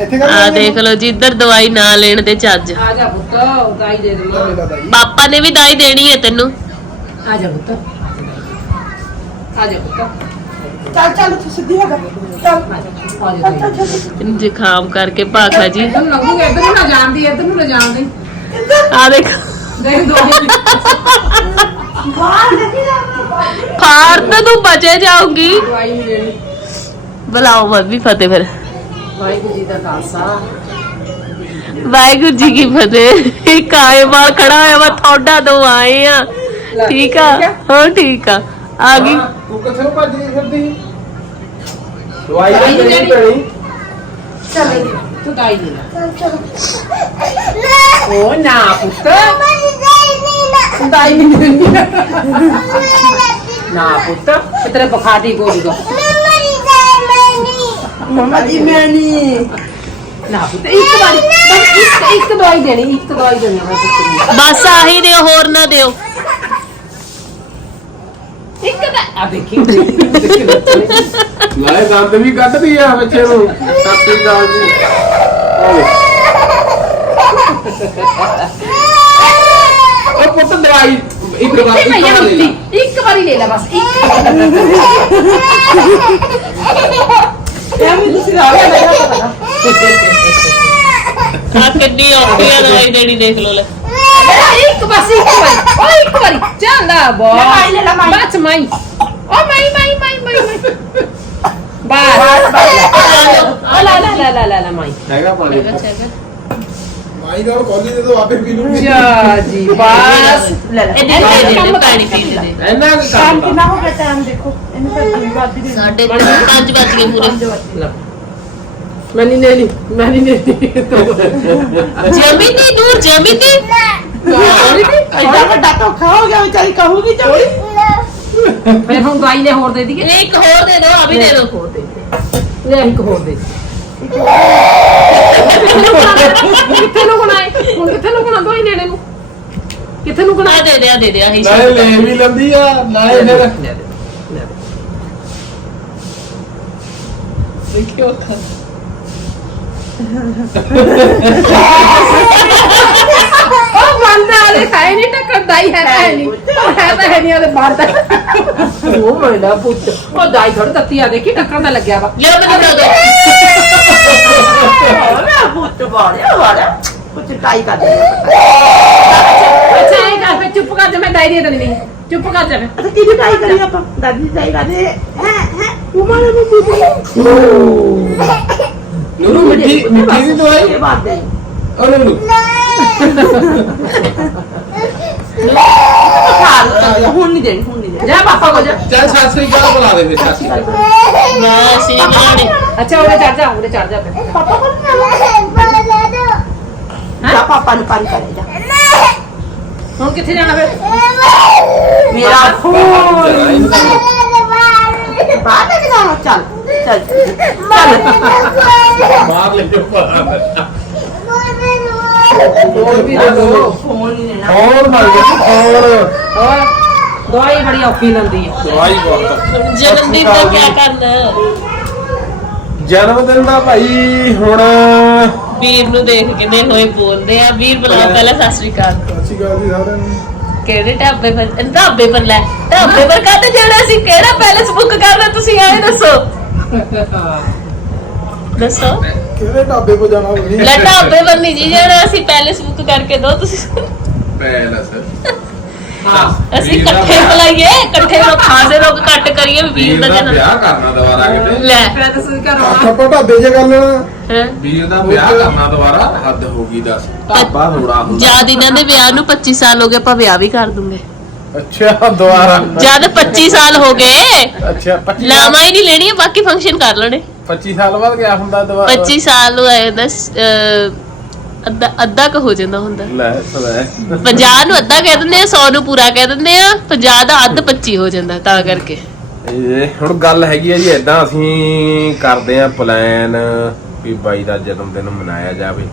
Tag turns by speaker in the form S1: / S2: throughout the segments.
S1: ਇੱਥੇ ਕਰ
S2: ਆ ਦੇਖ ਲਓ ਜੀ ਇੱਧਰ ਦਵਾਈ ਨਾ ਲੈਣ ਦੇ ਚੱਜ।
S3: ਆ ਜਾ ਪੁੱਤ ਦਾਈ ਦੇ ਦੇ
S2: ਪਾਪਾ ਨੇ ਵੀ ਦਾਈ ਦੇਣੀ ਹੈ ਤੈਨੂੰ।
S3: ਆ ਜਾ ਪੁੱਤ। ਆ ਜਾ ਪੁੱਤ।
S4: ਚੱਲ ਚੱਲ ਤੂੰ ਸਿੱਧੀ ਹੋ ਜਾ। ਚੱਲ।
S3: ਆ ਜਾ ਆ ਜਾ
S2: ਤੈਨੂੰ ਜ਼ੁਕਾਮ ਕਰਕੇ ਭਾਖਾ ਜੀ।
S3: ਇਧਰ ਨੂੰ ਲੰਘੂਗਾ ਇਧਰ ਨੂੰ ਨਾ ਜਾਣਦੀ ਇਧਰ ਨੂੰ ਨਾ ਜਾਣਦੀ।
S2: ਆ ਦੇਖ।
S3: ਦੇਖ ਦੋ
S4: ਬਾਹਰ ਦੇਖੀ ਜਾ
S2: ਫਾਰ ਤਾਂ ਤੂੰ ਬਚੇ ਜਾਊਗੀ।
S3: ਦਵਾਈ ਨਹੀਂ ਦੇਣੀ।
S2: ਬੁਲਾਓ ਮੰਮੀ ਫਤਿਹ ਫਿਰ।
S3: ਵਾਹਿਗੁਰੂ ਜੀ ਦਾ ਖਾਲਸਾ।
S2: ਵਾਹਿਗੁਰੂ ਜੀ ਕੀ ਫਤਿਹ। ਇੱਕ ਆਏ ਵਾਲ ਖੜਾ ਹੋਇਆ ਵਾ ਤੁਹਾਡਾ ਦੋ ਆਏ ਆ। ਠੀਕ ਆ? ਹਾਂ ਠੀਕ ਆ? ਆ ਗਈ।
S1: ਤੂੰ ਕਿੱਥੇ ਨੂੰ ਭੱਜ ਗਈ ਫਿਰਦੀ? ਦਵਾਈ
S3: ਦਵਾਈ
S1: ਤਾਂ
S3: ਨੀ
S1: ਦੇਣੀ
S3: ਲੈਣੀ।
S1: ਪੈਣੀ।
S4: ਚੱਲ
S3: ਤੂੰ ਦਾਈ ਦੇ ਲੈ।
S4: ਚੱਲ ਚੱਲ।
S3: ਓ ਨਾ ਪੁੱਤ। ਤੂੰ ਦਾਈ ਨਹੀਂ ਦੇਣੀ ਨਾ ਪੁੱਤ ਤੇ ਤੇਰੇ ਬੁਖਾਰ ਠੀਕ ਹੋ ਜੂਗਾ
S4: ਮਮਾ ਜੀ ਮੈਂ ਨਹੀਂ
S3: ਨਾ ਪੁੱਤ ਇੱਕ ਵਾਰੀ ਬਸ ਇੱਕ ਇੱਕ ਦਵਾਈ ਦੇਣੀ ਇੱਕ ਦਵਾਈ ਦੇਣੀ ਹੈ ਪੁੱਤ
S2: ਬਸ ਆਹੀ ਦਿਓ ਹੋਰ ਨਾ ਦਿਓ।
S3: ਨੂੰ ਇੱਕ ਦਾ ਆ ਦੇਖੀ।
S1: ਨਾਲੇ ਦੰਦ ਵੀ ਕੱਢਦੀ ਆ ਬੱਚੇ ਨੂੰ। ਸੱਤੀ ਗਾਲ ਦੀ ਉਹ ਪੁੱਤ ਦਵਾਈ ਇੱਕ ਵਾਰ
S3: ਇੱਕ
S1: ਵਾਰ ਲੈ ਲਾ।
S3: ਇੱਕ ਵਾਰੀ ਲੈ ਲੈ ਬਸ ਇੱਕ।
S4: ਇਹ ਵੀ ਤੁਸੀਂ ਆ ਗਿਆ ਮੇਰਾ ਪਤਾ
S2: ਆ ਕਿੰਨੀ ਔਖੀ ਆ ਦਵਾਈ ਦੇਣੀ ਦੇਖ ਲਓ ਲੈ।
S3: ਇੱਕ ਬਸ ਇੱਕ ਵਾਰੀ ਓ ਇੱਕ ਵਾਰੀ ਜਾਂਦਾ ਬੋ
S4: ਲੈ ਮਾਈ, ਲੈ ਲਾ ਮਾਈ।
S3: ਬਸ ਮਾਈ। ਓ ਮਾਈ ਮਾਈ ਮਾਈ ਮਾਈ ਮਾਈ। ਬਸ ਆ ਲਾ। ਲਾ ਲਾ ਲਾ ਲਾ ਲਾ ਮਾਈ।
S1: ਹੈਗਾ ਪਾਣੀ। ਮਾਈ ਨਾਲ ਕੋਲੀ ਦੇ ਦੋ ਆਪੇ ਪੀ ਲੂੰਗੀ।
S3: ਜਾ ਜੀ ਬਸ।
S4: ਲੈ ਲੈ।
S2: ਇਹਦੇ ਦੇ ਦੇ ਪਾਣੀ ਪੀ ਦੇ ਦੇ
S1: ਇੰਨਾ ਕੁ ਕੰਮ
S4: ਕਿੰਨਾ ਹੋ ਗਿਆ ਟਾਈਮ ਦੇਖੋ ਇਹਨੂੰ ਤਾਂ ਦੂਈ ਵੱਜ ਗਈ
S2: ਸਾਡੇ 5 ਵੱਜ ਗਏ ਪੂਰੇ।
S3: ਮੈਂ ਨਹੀਂ ਲੈਣੀ ਮੈਂ ਨਹੀਂ ਲੈਣੀ।
S2: ਜਮੀ ਨਹੀਂ ਦੂਰ ਜਮੀ ਨਹੀਂ
S4: ਐਡਾ ਵੱਡਾ ਧੋਖਾ ਹੋ ਗਿਆ ਵਿਚਾਰੀ ਕਹੂਗੀ ਚੋਰੀ
S3: ਫਿਰ ਹੁਣ ਦਵਾਈ ਲੈ ਹੋਰ ਦੇ ਦਈਏ।
S2: ਇੱਕ ਹੋਰ ਦੇ ਦਿਓ ਆ ਵੀ ਦੇ ਦਿਓ।
S3: ਹੋਰ ਦੇ ਦੇ। ਲੈ ਇੱਕ ਹੋਰ ਦੇ। ਕਿੱਥੇ ਨੂੰ ਬਣਾਏ? ਹੁਣ ਕਿੱਥੇ ਨੂੰ ਬਣਾ ਦਵਾਈ ਲੈਣੇ ਨੂੰ? ਕਿੱਥੇ ਨੂੰ ਬਣਾ
S2: ਆ ਦੇ ਦੇ ਆ ਦੇ ਦੇ ਆਹੀ
S1: ਨਾਲੇ ਲੈ ਵੀ ਲੰਦੀ ਆ ਨਾਲੇ ਫਿਰ
S3: ਲੈ ਦੇ ਲੈ ਦੇ।
S2: ਦੇਖਿਓ ਖਾ
S3: ਉਹ ਖਾਏ ਨਹੀਂ ਟੱਕਰ ਦਾਈ ਹੈ ਹੈ ਨਹੀਂ। ਉਹ ਹੈ ਤਾਂ ਹੈ ਨਹੀਂ ਉਹਦੇ ਬੰਦ ਉਹ ਮੇਰਾ ਪੁੱਤ। ਉਹ ਦਾਈ ਥੋੜਾ ਤੱਤੀ ਆ ਦੇਖੀ ਟੱਕਰ ਤਾਂ ਲੱਗਿਆ ਵਾ।
S2: ਲਿਓ ਮੈਨੂੰ ਦੇ ਦਿਓ।
S4: ਮੈਂ ਪੁੱਤ ਬਾੜਿਆ ਬਾੜਿਆ ਕੁਝ ਟਾਈ ਕਰ ਦੇ
S3: ਅੱਛਾ ਇਹ ਕਰ ਫਿਰ ਚੁੱਪ ਕਰ ਜਾ ਮੈਂ ਦਾਈ ਦੇ ਦੇਣੀ ਚੁੱਪ ਕਰ ਜਾ ਫਿਰ।
S4: ਅੱਛਾ ਕਿਹਦੀ ਟਾਈ ਕਰੀ ਆਪਾਂ? ਦਾਦੀ ਦੀ ਟਾਈ ਕਰਦੇ ਹੈ ਹੈ ਉਮਰ ਨੂੰ ਬੁੱਧੀ
S1: ਨੂਰੂ ਮਿੱਠੀ ਮਿੱਠੀ ਦੀ ਦਵਾਈ?
S4: ਇਹ ਬਾਤ ਦੇ।
S1: ਉਹ ਨੂਰੂ
S4: ਖਾ ਲਓ। ਹੁਣ ਨਹੀਂ ਦੇਣੀ ਹੁਣ ਨਹੀਂ ਦੇਣੀ।
S3: ਜਾ ਪਾਪਾ ਕੋ ਜਾ।
S1: ਚੱਲ ਸਤਿ ਸ੍ਰੀ ਅਕਾਲ ਬੁਲਾ ਦੇ ਫਿਰ ਸਤਿ ਸ੍ਰੀ ਅਕਾਲ।
S2: ਨਾ ਸੀ ਬਣਾਣੀ
S3: ਅੱਛਾ ਉਹਦੇ ਚੜ ਜਾ ਉਹਦੇ ਚੜ ਜਾ ਫਿਰ।
S4: ਪਾਪਾ ਕੋਲ ਜਾ ਪਾਪਾ ਨੂੰ ਪਾਣੀ ਕਰੇ ਜਾ।
S3: ਹੁਣ ਕਿੱਥੇ ਜਾਣਾ ਫਿਰ?
S4: ਮੇਰਾ ਫੋਨ ਬਾਹਰ ਲੈ ਕੇ ਜਾਣਾ। ਚੱਲ ਚੱਲ।
S1: ਬਾਹਰ ਲੈ ਜਾਓ ਬਾਹਰ।
S3: ਹੋਰ ਵੀ ਦੇ ਦੋ
S4: ਫੋਨ ਨਹੀਂ ਲੈਣਾ।
S1: ਹੋਰ ਮੰਗ ਹੋਰ।
S3: ਹੋਰ। ਦਵਾਈ ਬੜੀ ਔਖੀ ਲੰਦੀ ਹੈ
S1: ਦਵਾਈ ਬਹੁਤ।
S2: ਜਨਮ ਦਿਨ ਦਾ ਕੀ ਕਰਨਾ?
S1: ਜਨਮ ਦਿਨ ਦਾ ਭਾਈ ਹੁਣ
S2: ਵੀਰ ਨੂੰ ਦੇਖ ਕੇ ਨੇ ਹੋਏ ਬੋਲਦੇ ਆ। ਵੀਰ ਬੁਲਾਓ ਪਹਿਲਾਂ ਸਤਿ ਸ੍ਰੀ ਅਕਾਲ।
S1: ਸਤਿ ਸ਼੍ਰੀ ਅਕਾਲ ਜੀ ਸਾਰਿਆਂ ਨੂੰ।
S2: ਕਿਹੜੇ ਢਾਬੇ ਪਰ ਢਾਬੇ ਪਰ ਲੈ। ਢਾਬੇ ਪਰ ਕਾਹਤੇ ਜਾਣਾ ਸੀ ਕਿਹੜਾ ਪੈਲਸ ਬੁੱਕ ਕਰਨਾ ਤੁਸੀਂ ਆਏ ਦੱਸੋ। ਦੱਸੋ।
S1: ਕਿਹੜੇ ਢਾਬੇ 'ਤੇ ਜਾਣਾ ਹੋਣੀ
S2: ਲੈ ਢਾਬੇ ਪਰ ਨਹੀਂ ਜੀ ਜਾਣਾ ਅਸੀਂ ਪੈਲਸ ਬੁੱਕ ਕਰਕੇ ਦੋ ਤੁਸੀਂ।
S1: ਪੈਲਸ
S3: ਹਾਂ।
S2: ਅਸੀਂ
S1: ਦਾ
S2: ਇਕੱਠੇ ਬੁਲਾਈਏ ਇਕੱਠੇ ਲੋਕ ਖਾਸੇ ਲੋਕ ਕੱਟ ਕਰੀਏ ਵੀਰ ਦਾ
S1: ਦਾ
S2: ਜਨਮ।
S1: ਵਿਆਹ ਕਰਨਾ ਦੁਬਾਰਾ ਕਿਤੇ।
S2: ਲੈ।
S3: ਫਿਰ ਤੁਸੀਂ ਘਰ
S1: ਆਪਾਂ ਢਾਬੇ 'ਚ ਕਰ ਲੈਣਾ।
S2: ਹੈਂ।
S1: ਵੀਰ ਦਾ ਵਿਆਹ ਕਰਨਾ ਦੁਬਾਰਾ ਹੱਦ ਹੋ ਗਈ ਦੱਸ। ਢਾਬਾ ਥੋੜਾ ਹੁੰਦਾ।
S2: ਜਦ ਇਹਨਾਂ ਦੇ ਵਿਆਹ ਨੂੰ 25 ਸਾਲ ਹੋ ਗਏ ਆਪਾਂ ਵਿਆਹ ਵੀ ਕਰ ਦੂੰਗੇ।
S1: ਅੱਛਾ ਦੁਬਾਰਾ।
S2: ਜਦ 25 ਸਾਲ ਹੋ ਗਏ।
S1: ਅੱਛਾ 25
S2: ਲਾਵਾਂ ਹੀ ਨਹੀਂ ਲੈਣੀਆਂ ਬਾਕੀ ਫੰਕਸ਼ਨ ਕਰ ਲੈਣੇ।
S1: 25 ਸਾਲ ਬਾਅਦ ਗਿਆ ਹੁੰਦਾ ਦੁਬਾਰਾ?
S2: 25 ਸਾਲ ਨੂੰ ਆਏ ਦਸ ਅੱਧਾ ਅੱਧਾ ਕ ਹੋ ਜਾਂਦਾ ਹੁੰਦਾ।
S1: ਲੈ
S2: 50 ਨੂੰ ਅੱਧਾ ਕਹਿ ਦਿੰਦੇ ਆ 100 ਨੂੰ ਪੂਰਾ ਕਹਿ ਦਿੰਦੇ ਆ 50 ਦਾ ਅੱਧ 25 ਹੋ ਜਾਂਦਾ ਤਾਂ ਕਰਕੇ।
S1: ਇਹ ਹੁਣ ਗੱਲ ਹੈਗੀ ਆ ਜੀ ਐਦਾਂ ਅਸੀਂ ਕਰਦੇ ਆ ਪਲਾਨ ਵੀ ਬਾਈ ਦਾ ਜਨਮ ਦਿਨ ਮਨਾਇਆ ਜਾਵੇ।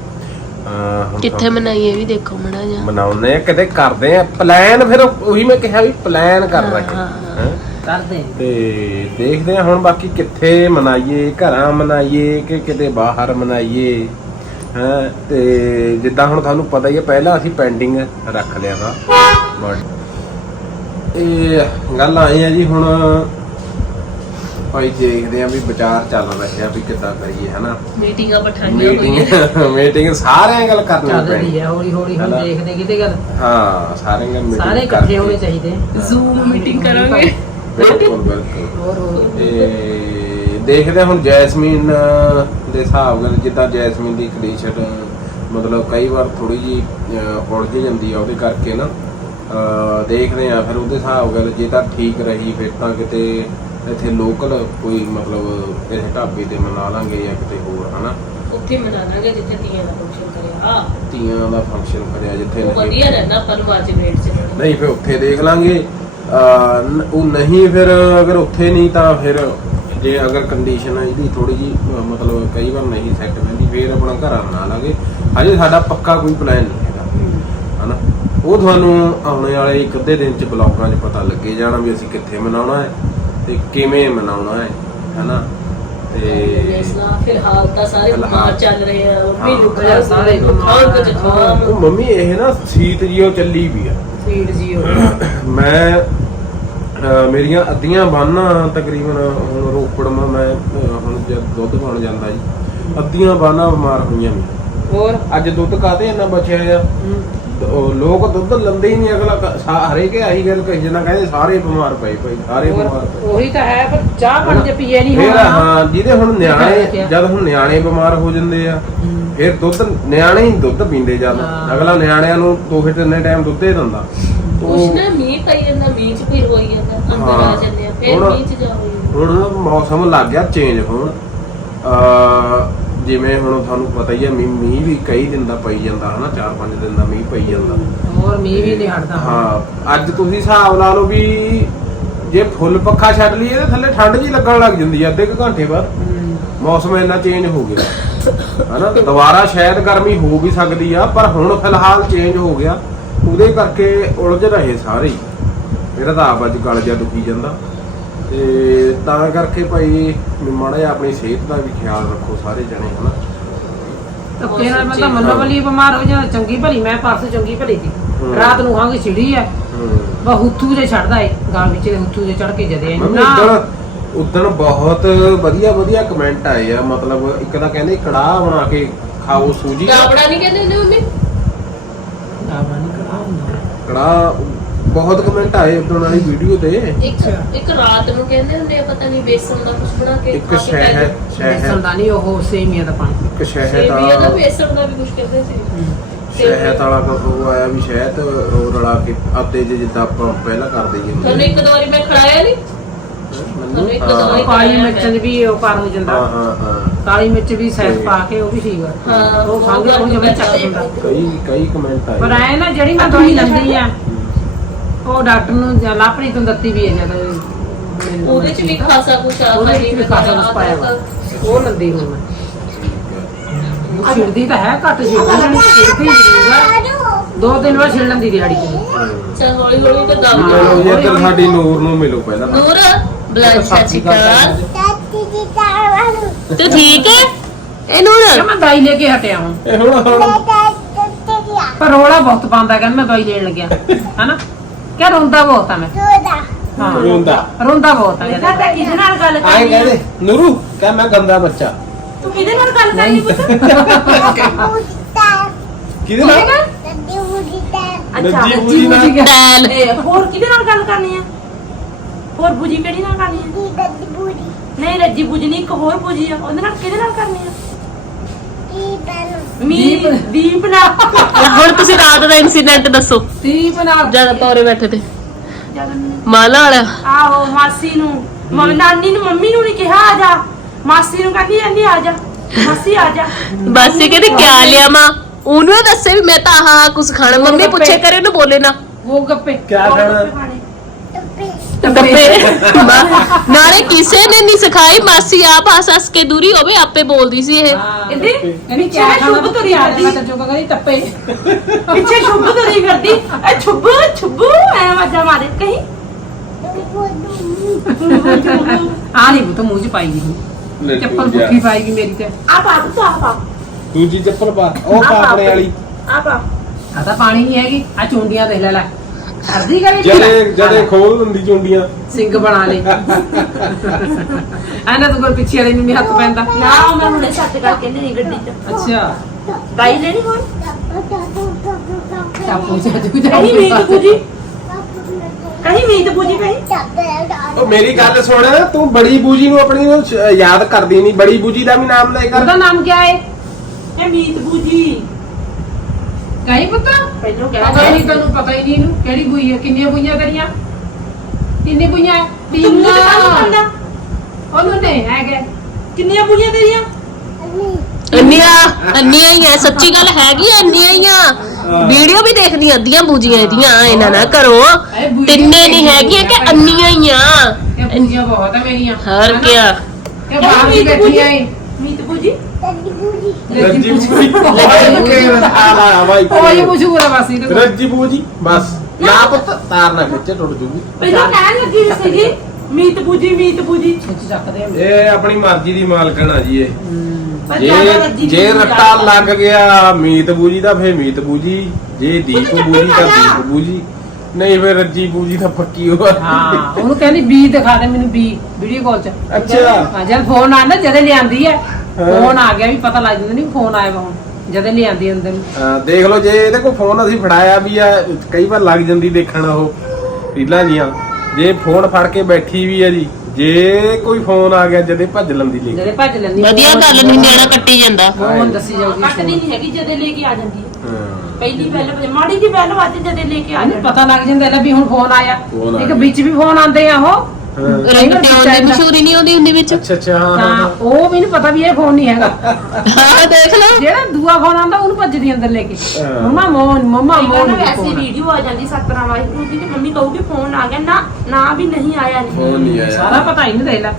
S1: ਅਹ ਹੁਣ
S2: ਕਿੱਥੇ ਮਨਾਈਏ ਵੀ ਦੇਖੋ ਮੜਾ ਜਾ
S1: ਮਨਾਉਨੇ ਆ ਕਿਤੇ ਕਰਦੇ ਆ ਪਲਾਨ ਫਿਰ ਉਹੀ ਮੈਂ ਕਿਹਾ ਵੀ ਪਲਾਨ ਕਰ ਰੱਖੇ।
S2: ਹਾਂ,
S1: ਹੈਂ।
S3: ਕਰਦੇ।
S1: ਤੇ ਦੇਖਦੇ ਹਾਂ ਹੁਣ ਬਾਕੀ ਕਿੱਥੇ ਮਨਾਈਏ ਘਰਾਂ ਮਨਾਈਏ ਕਿ ਕਿਤੇ ਬਾਹਰ ਮਨਾਈਏ। ਹਾਂ ਤੇ ਜਿੱਦਾਂ ਹੁਣ ਤੁਹਾਨੂੰ ਪਤਾ ਹੀ ਹੈ ਪਹਿਲਾਂ ਅਸੀਂ ਪੈਂਡਿੰਗ ਰੱਖ ਲਿਆ ਵਾ। ਬਟ ਇਹ ਗੱਲ ਆਈ ਆ ਜੀ ਹੁਣ ਭਾਈ ਦੇਖਦੇ ਆ ਵੀ ਵਿਚਾਰ ਚੱਲ ਰਿਹਾ ਵੀ ਕਿੱਦਾਂ ਕਰੀਏ ਹਨਾ?
S2: ਮੀਟਿੰਗਾਂ ਬਿਠਾਈਆਂ ਹੋਈਆਂ।
S1: ਮੀਟਿੰਗ ਮੀਟਿੰਗ ਸਾਰਿਆਂ ਗੱਲ ਕਰਨੀ ਪੈਣੀ।
S3: ਹੈ ਹੌਲੀ ਹੌਲੀ ਹੁਣ? ਦੇਖਦੇ ਕਿਤੇ ਗੱਲ।
S1: ਹਾਂ ਸਾਰਿਆਂ ਗੱਲ meeting
S3: ਸਾਰੇ ਇਕੱਠੇ। ਹੋਣੇ ਚਾਹੀਦੇ
S2: ਜ਼ੂਮ ਮੀਟਿੰਗ ਕਰਾਂਗੇ।
S1: ਬਿਲਕੁਲ ਬਿਲਕੁਲ।
S3: ਹੋਰ ਹੋਰ।
S1: ਤੇ ਦੇਖਦੇ ਹੁਣ ਜੈਸਮੀਨ ਦੇ ਹਿਸਾਬ ਨਾਲ ਜਿੱਦਾਂ ਜੈਸਮੀਨ ਦੀ ਕੰਡੀਸ਼ਨ ਮਤਲਬ ਕਈ ਵਾਰ ਥੋੜੀ ਜੀ ਉਲਝ ਜਾਂਦੀ ਆ ਉਹਦੇ ਕਰਕੇ ਨਾ ਦੇਖਦੇ ਆ ਫਿਰ ਉਹਦੇ ਹਿਸਾਬ ਨਾਲ ਜੇ ਤਾਂ ਠੀਕ ਰਹੀ ਫਿਰ ਤਾਂ ਕਿਤੇ ਇੱਥੇ ਲੋਕਲ ਕੋਈ ਮਤਲਬ ਕਿਸੇ ਢਾਬੇ ਤੇ ਮਨਾ ਲਾਂਗੇ ਜਾਂ ਕਿਤੇ ਹੋਰ ਹਨਾ?
S2: ਉੱਥੇ ਮਨਾ ਲਾਂਗੇ ਜਿੱਥੇ ਤੀਆਂ ਦਾ ਫੰਕਸ਼ਨ ਕਰਿਆ। ਆ
S1: ਤੀਆਂ ਦਾ ਫੰਕਸ਼ਨ ਕਰਿਆ ਜਿੱਥੇ
S2: ਉਹ
S1: ਨਹੀਂ।
S2: ਵਧੀਆ ਰਹਿਣਾ ਚ
S1: ਫਿਰ ਉੱਥੇ ਦੇਖ ਲਾਂਗੇ। ਉਹ ਨਹੀਂ ਫਿਰ ਅਗਰ ਉੱਥੇ ਨਹੀਂ ਤਾਂ ਫਿਰ ਜੇ ਅਗਰ ਕੰਡੀਸ਼ਨ ਇਹਦੀ ਥੋੜੀ ਜੀ ਮਤਲਬ ਕਈ ਵਾਰ ਨਹੀਂ ਸੈੱਟ ਬੈਂਦੀ ਫਿਰ ਆਪਣਾ ਘਰਾਂ ਬਣਾ ਲਾਂਗੇ ਹਜੇ ਸਾਡਾ ਪੱਕਾ ਕੋਈ ਪਲਾਨ ਨਹੀਂ ਹੈਗਾ। ਹਨਾ? ਉਹ ਤੁਹਾਨੂੰ ਆਉਣੇ ਵਾਲੇ ਇੱਕ ਅੱਧੇ ਦਿਨ ਚ ਬਲੌਗਾਂ 'ਚ ਪਤਾ ਲੱਗੇ ਜਾਣਾ ਵੀ ਅਸੀਂ ਕਿੱਥੇ ਮਨਾਉਣਾ ਹੈ ਤੇ ਕਿਵੇਂ ਮਨਾਉਣਾ ਹੈ ਹਨਾ? ਤੇ
S2: ਫਿਲਹਾਲ ਤਾਂ ਸਾਰੇ। ਬਿਮਾਰ ਚੱਲ ਰਹੇ ਆ ਮੰਮੀ
S1: ਹਾਂ।
S2: ਨੂੰ
S3: ਸਾਰੇ ਬਿਮਾਰ
S2: ਕੁਝ ਖਾਣ
S1: ਉਹ ਮੰਮੀ ਇਹ ਨਾ ਸੀਤ ਜੀ ਉਹ ਚੱਲੀ ਵੀ ਆ।
S3: ਫੀਡ ਜੀ ਹੋ
S1: ਮੈਂ ਮੇਰੀਆਂ ਅੱਧੀਆਂ ਬਾਨਾਂ ਤਕਰੀਬਨ ਹੁਣ ਰੋਪੜ ਮੈਂ ਮੈਂ, ਹੁਣ ਜਦ ਦੁੱਧ ਪਾਉਣ ਜਾਂਦਾ ਜੀ ਅੱਧੀਆਂ ਬਾਨਾਂ ਬਿਮਾਰ ਹੋਈਆਂ ਨੇ।
S3: ਹੋਰ?
S1: ਅੱਜ ਦੁੱਧ ਕਾਤੇ ਇੰਨਾ ਬਚਿਆ ਆ? ਉਹ ਲੋਕ ਦੁੱਧ ਲੰਦੇ ਹੀ ਨਹੀਂ ਅਗਲਾ ਕ- ਸਾ- ਹਰੇਕ ਆਹੀ ਗੱਲ ਕਹੀ ਜਾਂਦਾ ਕਹਿੰਦੇ ਸਾਰੇ ਬਿਮਾਰ ਪਏ ਪਏ ਸਾਰੇ
S3: ਹੋਰ?
S1: ਬਿਮਾਰ ਪਏ।
S3: ਉਹੀ ਤਾਂ ਹੈ ਪਰ ਚਾਹ ਪਾਣੀ ਜੇ ਪੀਏ ਨਹੀਂ ਹੋਣਾ।
S1: ਹਾਂ ਜਿਹਦੇ ਹੁਣ ਨਿਆਣੇ? ਜਦ ਹੁਣ ਨਿਆਣੇ ਬਿਮਾਰ ਹੋ ਜਾਂਦੇ ਆ ਫਿਰ ਦੁੱਧ ਨਿਆਣੇ ਹੀ ਦੁੱਧ ਪੀਂਦੇ ਜਦ। ਅਗਲਾ ਨਿਆਣਿਆਂ ਨੂੰ ਦੋਹੇ ਤਿੰਨੇ ਟਾਈਮ ਦੁੱਧ ਹੀ ਦਿੰਦਾ।
S2: ਕੁਛ ਨਾ ਮੀਂਹ ਪਈ ਜਾਂਦਾ ਮੀਂਹ ਚ ਫਿਰ ਹੋਈ ਜਾਂਦਾ ਅੰਦਰ ਆ
S1: ਹਾਂ।
S2: ਜਾਂਦੇ ਆ ਫਿਰ
S1: ਹੁਣ-
S2: ਮੀਂਹ ਚ ਜਾ ਹੋਈ
S1: ਹੁਣ ਮੌਸਮ ਲੱਗ ਗਿਆ ਚੇਂਜ ਹੋਣ। ਅ ਜਿਵੇਂ ਹੁਣ ਤੁਹਾਨੂੰ ਪਤਾ ਹੀ ਹੈ ਮੀਂਹ ਮੀਂਹ ਵੀ ਕਈ ਦਿਨ ਦਾ ਪਈ ਜਾਂਦਾ ਹਨਾ 4-5 ਦਿਨ ਦਾ ਮੀਂਹ ਪਈ ਜਾਂਦਾ।
S3: ਹੋਰ ਮੀਂਹ ਵੀ ਨਹੀਂ ਹਟਦਾ।
S1: ਹਾਂ ਅੱਜ ਤੁਸੀਂ ਹਿਸਾਬ ਲਾ ਲਓ ਵੀ ਜੇ ਫੁੱਲ ਪੱਖਾ ਛੱਡ ਲਈਏ ਇਹਦੇ ਥੱਲੇ ਠੰਡ ਜੀ ਲੱਗਣ ਲੱਗ ਜਾਂਦੀ ਹੈ ਅੱਧੇ ਕੁ ਘੰਟੇ ਬਾਅਦ। ਮੌਸਮ ਇੰਨਾ ਚੇਂਜ ਹੋ ਗਿਆ। ਹਨਾ ਦੁਬਾਰਾ ਸ਼ਾਇਦ ਗਰਮੀ ਹੋ ਵੀ ਸਕਦੀ ਆ ਪਰ ਹੁਣ ਫਿਲਹਾਲ ਚੇਂਜ ਹੋ ਗਿਆ। ਉਹਦੇ ਕਰਕੇ ਉਲਝ ਰਹੇ ਸਾਰੇ ਹੀ। ਮੇਰਾ ਤਾਂ ਆਪ ਅੱਜ ਗਲ ਜਿਹਾ ਦੁਖੀ ਜਾਂਦਾ। ਤੇ ਤਾਂ ਕਰਕੇ ਭਾਈ ਵੀ ਮਾੜਾ ਜਿਹਾ ਆਪਣੀ ਸਿਹਤ ਦਾ ਵੀ ਖਿਆਲ ਰੱਖੋ ਸਾਰੇ ਜਣੇ ਹਨਾ।
S3: ਧੱਕੇ ਨਾਲ ਬੰਦਾ ਮੰਨੋ ਵਾਲੀ ਬਿਮਾਰ ਹੋ ਜਾਂਦਾ ਚੰਗੀ ਭਲੀ ਮੈਂ ਪਰਸ ਚੰਗੀ ਭਲੀ ਸੀ। ਰਾਤ ਨੂੰ ਹਾਂਗੀ ਛਿੜੀ ਆ।
S1: ਹੂੰ।
S3: ਬਾ ਹੁੱਥੂ ਜੇ ਛੱਡਦਾ ਏ ਗਾਲ ਵਿੱਚ ਹੁੱਥੂ ਜੇ ਚੜ ਕੇ ਜਦੇ
S1: ਮੰਮੀ ਉਦਣ ਉਦਣ ਬਹੁਤ ਵਧੀਆ ਵਧੀਆ ਕਮੈਂਟ ਆਏ ਆ। ਮਤਲਬ ਇੱਕ ਤਾਂ ਕਹਿੰਦੇ ਕੜਾਹ ਬਣਾ ਕੇ ਖਾਓ ਸੂਜੀ। ਦਾ
S2: ਗਾਬੜਾ ਨਹੀਂ ਕਹਿੰਦੇ ਹੁੰਦੇ
S1: ਕੜਾਹ ਬਹੁਤ ਕਮੈਂਟ ਆਏ ਉਦਣ ਵਾਲੀ ਵੀਡੀਓ ਤੇ।
S2: ਇੱਕ ਇੱਕ ਰਾਤ ਨੂੰ ਕਹਿੰਦੇ ਹੁੰਦੇ ਆ ਪਤਾ ਨਹੀਂ ਬੇਸਨ ਦਾ ਕੁਝ ਬਣਾ ਕੇ
S1: ਇੱਕ
S2: ਕੇ
S3: ਬੇਸਣ
S1: ਸ਼ਹਿਦ।
S3: ਦਾ ਨਹੀਂ ਉਹ ਸੇਮੀਆਂ ਦਾ ਪਾਣੀ।
S1: ਇੱਕ ਸ਼ਹਿਦ
S2: ਸੇਵੀਆਂ ਦਾ
S1: ਵਾਲਾ।
S2: ਬੇਸਨ ਦਾ ਵੀ ਕੁਝ ਕਹਿੰਦੇ ਸੀ।
S1: ਸ਼ਹਿਦ ਵਾਲਾ ਉਹ ਆਇਆ ਵੀ ਸ਼ਹਿਦ ਉਹ ਰਲਾ ਕੇ ਆਟੇ ਜਿੱਦਾਂ ਆਪਾਂ ਪਹਿਲਾਂ ਕਰਦੇ ਜੀ
S2: ਤੁਹਾਨੂੰ ਇੱਕ ਦੋ ਵਾਰੀ ਮੈਂ ਖੜਾਇਆ ਨਹੀਂ ਤੁਹਾਨੂੰ ਇੱਕ ਦੋ ਵਾਰੀ
S3: ਕਾਲੀ ਮਿਰਚ ਵੀ ਉਹ ਹੋ ਜਾਂਦਾ।
S1: ਹਾਂ ਹਾਂ ਹਾਂ।
S3: ਕਾਲੀ ਮਿਰਚ ਵੀ ਸੈੱਟ ਪਾ ਕੇ ਉਹ ਵੀ ਠੀਕ ਆ।
S2: ਹਾਂ,
S3: ਉਹ ਖੰਗ ਉਹ ਜਿਵੇਂ ਚੱਕ ਹੁੰਦਾ
S1: ਕਈ ਕਈ ਕਮੈਂਟ
S3: ਪਰ
S1: ਆਏ
S3: ਐ ਨਾ ਜਿਹੜੀ ਮੈਂ ਦਵਾਈ ਲੈਂਦੀ ਆ ਉਹ ਡਾਕਟਰ ਨੂੰ ਜਾਂ ਲਾਪਰੀ ਤੋਂ ਦਿੱਤੀ ਵੀ ਹੈ ਜਦ ਮੈਨੂੰ
S2: ਉਹਦੇ ਚ ਵੀ ਖਾਸਾ ਕੁਛ ਆ
S3: ਉਹਦੇ ਵਿੱਚ ਵੀ ਖਾਸਾ ਕੁਛ ਪਾਇਆ ਵਾ। ਉਹ ਲੰਦੀ ਹੁਣ ਮੈਂ। ਉਹ ਛਿੜਦੀ ਤਾਂ ਹੈ ਘੱਟ ਛਿੜਦੀ ਛਿੜਦੀ ਜ਼ਰੂਰ ਆ। ਦੋ ਤਿੰਨ ਵਾਰ ਛਿੜ ਲੈਂਦੀ ਦਿਹਾੜੀ ਚ
S2: ਚਲ ਹੌਲੀ ਹੌਲੀ ਤਾਂ ਦਮ
S1: ਮਿਲੋ ਜੀ ਇੱਧਰ ਸਾਡੀ ਨੂਰ ਨੂੰ ਮਿਲੋ ਪਹਿਲਾਂ।
S2: ਨੂਰ ਬਲੱਡ ਸੱਚੀ ਕਾਲ ਤੂੰ ਠੀਕ ਹੈ? ਇਹ
S3: ਕਿਹਾ
S2: ਨੂਰ
S3: ਮੈਂ ਦਵਾਈ ਲੈ ਕੇ ਹਟਿਆ ਹੁਣ
S1: ਇਹ ਹੁਣ ਹੁਣ
S3: ਪਰ ਰੋਲਾ ਬਹੁਤ ਪਾਉਂਦਾ ਕਹਿੰਦਾ ਮੈਂ ਦਵਾਈ ਲੈਣ ਲੱਗਿਆ। ਹਨਾ? ਕਿਆ ਰੋਂਦਾ ਬਹੁਤ ਆ ਮੈਂ। ਹਾਂ।
S1: ਰੋਂਦਾ।
S3: ਰੋਂਦਾ ਬਹੁਤ ਆ ਕਹਿੰਦਾ।
S4: ਤਾਂ ਕਿਹਦੇ ਨਾਲ ਗੱਲ
S1: ਆਏ
S4: ਕਰਨੀ ਆ?
S1: ਕਹਿੰਦੇ ਨੂਰੂ ਕਹ ਮੈਂ ਗੰਦਾ ਬੱਚਾ।
S4: ਤੂੰ ਕਿਹਦੇ ਨਾਲ ਗੱਲ ਕਰਨੀ ਪੁੱਤ?
S1: ਕਿਹਦੇ ਨਾਲ?
S4: ਅੱਛਾ
S1: ਰੱਜੀ ਬੂਜੀ ਨਾਲ
S2: ਟੈਲ
S4: ਤੇ ਹੋਰ ਕਿਹਦੇ ਨਾਲ ਗੱਲ ਕਰਨੀ ਆ? ਹੋਰ ਬੁਜੀ ਕਿਹੜੀ ਨਾਲ ਕਰਨੀ ਆ? ਨਹੀਂ ਰੱਜੀ ਨਹੀਂ ਇੱਕ ਹੋਰ ਬੁਜੀ ਆ। ਉਹਦੇ ਨਾਲ ਕਿਹਦੇ ਨਾਲ ਕਰਨੀ ਆ? ਮੀ ਦੀਪ। ਨਾਲ।
S2: ਹੁਣ ਤੁਸੀਂ ਰਾਤ ਦਾ ਇਨਸੀਡੈਂਟ ਦੱਸੋ।
S3: ਦੀਪ ਨਾਲ।
S2: ਜਦ ਤੋਰੇ ਬੈਠੇ ਤੇ।
S4: ਜਦ
S2: ਮਾਲਾ ਵਾਲਾ।
S4: ਆਹੋ ਮਾਸੀ ਨੂੰ। ਮੰਮੀ ਨਾਨੀ ਨੂੰ ਮੰਮੀ ਨੂੰ ਨਹੀਂ ਕਿਹਾ ਆ ਜਾ। ਮਾਸੀ ਨੂੰ ਕਹਿੰਦੀ ਜਾਂਦੀ ਆ ਜਾ। ਮਾਸੀ ਆ ਜਾ।
S2: ਬਸ ਇਹ ਕਹਿੰਦੇ ਕਿਆ ਲਿਆ ਮਾਂ? ਉਹਨੂੰ ਇਹ ਦੱਸੇ ਵੀ ਮੈਂ ਤਾਂ ਆਹ ਕੁਝ ਖਾਣਾ। ਮੰਮੀ ਪੁੱਛੇ ਕਰੇ ਉਹਨੂੰ ਬੋਲੇ ਨਾ।
S3: ਉਹ ਗੱਪੇ।
S1: ਕਿਆ ਖਾਣਾ।
S4: ਖਾਣੇ।
S2: ਡੱਬੇ ਨਾਲੇ ਕਿਸੇ ਨੇ ਨਹੀਂ ਸਿਖਾਈ ਮਾਸੀ ਆਪ ਹੱਸ ਹੱਸ ਕੇ ਦੂਰੀ ਹੋਵੇ ਆਪੇ ਬੋਲਦੀ ਸੀ ਇਹ।
S4: ਇਹਦੀ
S3: ਕਹਿੰਦੀ
S4: ਪਿੱਛੇ
S3: ਖਾਣਾ
S4: ਸ਼ੁਭ ਤੁਰੀ ਫਿਰਦੀ।
S3: ਮੈਂ ਤਾਂ ਜੋ ਕਹਿੰਦੀ ਟੱਪੇ।
S4: ਪਿੱਛੇ ਸ਼ੁਭ ਤੁਰੀ ਫਿਰਦੀ। ਐ ਛੁੱਬੂ ਛੁੱਬੂ ਐ ਵਾਜਾ ਮਾਰੇ। ਕਹੀਂ?
S3: ਆ ਨਹੀਂ ਪੁੱਤ ਮੂੰਹ ਚ ਪਾਈਗੀ ਤੂੰ ਚੱਪਲ ਪੁੱਠੀ ਪਾਈਗੀ ਮੇਰੀ ਤੇ।
S4: ਆ ਪਾ ਤੂੰ ਆ ਪਾ।
S1: ਦੂਜੀ ਚੱਪਲ ਪਾ ਉਹ
S4: ਆਹ
S1: ਪਾ
S4: ਪਾ
S1: ਆਪਣੇ। ਵਾਲੀ।
S4: ਆ ਪਾ।
S3: ਆ ਤਾਂ ਪਾਣੀ ਨਹੀਂ ਹੈਗੀ ਆ ਚੁੰਡੀਆਂ ਦੇਖ ਲੈ ਲੈ। ਕਰਦੀ ਕਰੇ
S1: ਜਦੇ ਜਦੇ ਖੋਲ ਦਿੰਦੀ ਚੁੰਡੀਆਂ।
S3: ਸਿੰਘ ਬਣਾ ਲੈ ਐਨਾ ਤੂੰ ਕੋਲ ਪਿੱਛੇ ਵਾਲੇ ਨੂੰ ਨਹੀਂ ਹੱਥ ਪੈਂਦਾ।
S4: ਨਾ ਉਹ ਮੈਂ ਹੁਣੇ ਸੱਟ ਕਰਕੇ ਨਹੀਂ ਗੱਡੀ ਚ।
S3: ਅੱਛਾ।
S4: ਬਾਈ ਲੈਣੀ ਹੋਰ?
S3: ਚਾਪੂ ਚ ਤੂੰ
S4: ਕਹੀਂ ਮੀਤ ਪੂਜੀ? ਕਹੀਂ ਮੀਤ ਪੂਜੀ ਪਈ
S1: ਉਹ ਮੇਰੀ ਗੱਲ ਸੁਣ ਤੂੰ ਬੜੀ ਬੂਜੀ ਨੂੰ ਆਪਣੀ ਨੂੰ ਯਾਦ ਕਰਦੀ ਨਹੀਂ ਬੜੀ ਬੂਜੀ ਦਾ ਵੀ ਨਾਮ ਲੈ ਕਰ।
S3: ਉਹਦਾ ਨਾਮ ਕੀ ਹੈ
S4: ਇਹ ਮੀਤ ਪੂਜੀ।
S3: ਕਹੀਂ ਪੁੱਤ?
S4: ਪਹਿਲੋਂ
S3: ਪਤਾ ਹੀ
S4: ਕਹਿ
S3: ਨਹੀਂ ਤੈਨੂੰ ਪਤਾ ਹੀ ਨਹੀਂ ਇਹਨੂੰ ਕਿਹੜੀ ਬੁਈ ਹੈ ਕਿੰਨੀਆਂ ਬੁਈਆਂ ਤੇਰੀਆਂ? ਕਿੰਨੀ ਬੁਈਆਂ ਤਿੰਨ। ਉਹਨੂੰ ਨਹੀਂ ਹੈਗੇ।
S4: ਕਿੰਨੀਆਂ ਪੂਜੀਆਂ ਤੇਰੀਆਂ?
S2: ਅੰਨੀਆਂ ਅੰਨੀਆਂ ਹੀ ਐ ਸੱਚੀ ਗੱਲ ਹੈਗੀ ਆ, ਅੰਨੀਆਂ ਹੀ ਆ। ਵੀਡੀਓ ਵੀ ਦੇਖਦੀ ਅੱਧੀਆਂ ਬੂਜੀਆਂ ਇਹਦੀਆਂ ਇਹਨਾਂ ਨਾ ਕਰੋ ਤਿੰਨੇ ਨਹੀਂ ਹੈਗੀਆਂ ਕਿ ਅੰਨੀਆਂ ਹੀ ਆ।
S3: ਇਹ ਬੁਈਆਂ ਬਹੁਤ ਹੈ ਮੇਰੀਆਂ।
S2: ਹੋਰ ਕਿਆ?
S3: ਇਹ ਬਾਹਰ ਹੀ ਬੈਠੀਆਂ ਏ
S4: ਮੀਤ ਪੂਜੀ
S1: ਰੱਜੀ ਬੂਜੀ ਆਲਾ ਬਾਈ
S3: ਉਹ ਹੀ ਮਸ਼ਹੂਰ ਆ ਬਸ ਇਹਦੇ ਕੋਲ।
S1: ਰੱਜੀ ਬੂਜੀ ਬਸ। ਨਾ। ਪੁੱਤ ਤਾਰ ਨਾ ਖਿੱਚੇ ਟੁੱਟ ਜੂਗੀ।
S4: ਪਹਿਲਾਂ ਕਹਿਣ ਲੱਗੀ ਸੀਗੀ ਮੀਤ ਪੂਜੀ ਮੀਤ ਪੂਜੀ।
S3: ਖਿੱਚ ਚੱਕਦੇ ਆ।
S1: ਇਹ ਆਪਣੀ ਮਰਜ਼ੀ ਦੀ ਮਾਲਕਣ ਆ ਜੀ ਇਹ।
S4: ਪਰ ਜ਼ਿਆਦਾ
S1: ਜੇ
S4: ਰੱਜੀ
S1: ਜੇ
S4: ਪੂਜੀ
S1: ਰੱਟਾ
S4: ਜ਼ਿਆਦਾ।
S1: ਲੱਗ ਗਿਆ ਮੀਤ ਬੂਜੀ ਦਾ ਫੇ ਮੀਤ ਬੂਜੀ ਜੇ ਦੀਪ ਬੂਜੀ ਤਾਂ ਦੀਪ ਬੂਜੀ ਨਹੀਂ ਫੇ ਰੱਜੀ ਬੂਜੀ ਤਾਂ ਪੱਕੀ ਹੋਆ
S3: ਹਾਂ ਉਹਨੂੰ ਕਹਿੰਦੀ ਬੀ ਦਿਖਾ ਦੇ ਮੈਨੂੰ ਬੀ ਵੀਡੀਓ ਕਾਲ ਚ।
S1: ਅੱਛਾ।
S3: ਹਾਂ ਜਦ ਫੋਨ ਆਉਂਦਾ ਜਦੇ ਲਿਆਂਦੀ ਹੈ। ਫੋਨ ਆ ਗਿਆ ਵੀ ਪਤਾ ਲੱਗ ਜਾਂਦਾ ਨਹੀਂ ਫੋਨ ਆਇਆ ਵਾ ਹੁਣ ਜਦੇ ਲਿਆਂਦੀ ਅੰਦਰ ਨੂੰ।
S1: ਹਾਂ, ਦੇਖ ਲਓ ਜੇ ਇਹਦੇ ਕੋਲ ਫੋਨ ਅਸੀਂ ਫੜਾਇਆ ਵੀ ਆ ਕਈ ਵਾਰ ਲੱਗ ਜਾਂਦੀ ਦੇਖਣ ਉਹ ਰੀਲਾਂ ਜੀਆਂ। ਜੇ ਫੋਨ ਫੜ ਕੇ ਬੈਠੀ ਵੀ ਆ ਜੀ ਜੇ ਕੋਈ ਫੋਨ ਆ ਗਿਆ ਜਦੇ ਭੱਜ ਲੰਦੀ ਲੈ
S3: ਜਦੇ ਭੱਜ ਲੈਂਦੀ
S2: ਵਧੀਆ ਗੱਲ ਨਹੀਂ ਨਿਆਣਾ ਕੱਟੀ ਜਾਂਦਾ।
S3: ਫੋਨ ਦੱਸੀ ਜਾਊਗੀ
S4: ਕੱਟਦੀ ਨਹੀਂ ਹੈਗੀ ਜਦੇ ਲੈ ਕੇ ਆ ਜਾਂਦੀ ਹੈ।
S1: ਹਾਂ।
S4: ਪਹਿਲੀ ਬੈਲ ਵਜੇ ਮਾੜੀ ਜੀ ਬੈਲ ਵੱਜ ਜਦੇ ਲੈ ਕੇ ਆ ਜਾਂਦੀ।
S3: ਪਤਾ ਲੱਗ ਜਾਂਦਾ ਲੈ ਵੀ ਹੁਣ ਫੋਨ ਆਇਆ।
S1: ਫੋਨ ਆ
S3: ਇੱਕ
S1: ਗਿਆ।
S3: ਵਿੱਚ ਵੀ ਫੋਨ ਆਉਂਦੇ ਆ ਉਹ।
S2: ਰਿੰਗ ਟਿਉਣ ਦੀ ਮਸ਼ਹੂਰੀ ਨਹੀਂ ਆਉਂਦੀ ਹੁੰਦੀ ਵਿੱਚ?
S1: ਅੱਛਾ ਅੱਛਾ ਹਾਂ,
S3: ਤਾਂ
S1: ਹਾਂ
S3: ਉਹ ਮੈਨੂੰ ਪਤਾ ਵੀ ਇਹ ਫੋਨ ਨਹੀਂ ਹੈਗਾ।
S2: ਹਾਂ ਦੇਖ ਲਓ।
S3: ਜਿਹੜਾ ਦੂਆ ਫੋਨ ਆਉਂਦਾ ਉਹਨੂੰ ਭੱਜਦੀ ਅੰਦਰ ਲੈ ਕੇ।
S1: ਹਾਂ।
S3: ਮੰਮਾ ਮੋਨ ਮੰਮਾ
S4: ਕਈ ਵਾਰ
S3: ਮੋਨ
S4: ਨਾ ਵੈਸੀ ਵੀਡੀਓ ਆ। ਜਾਂਦੀ ਸਤਨਾਮ ਵਾਹਿਗੁਰੂ ਦੀ ਤੇ ਮੰਮੀ ਕਹੂਗੀ ਫੋਨ ਆ ਗਿਆ ਨਾ ਨਾ ਵੀ ਨਹੀਂ ਆਇਆ ਨਹੀਂ
S1: ਫੋਨ ਨਹੀਂ ਆਇਆ।
S3: ਸਾਰਾ ਪਤਾ ਹੀ ਨਹੀਂ ਦੇ ਲੈ।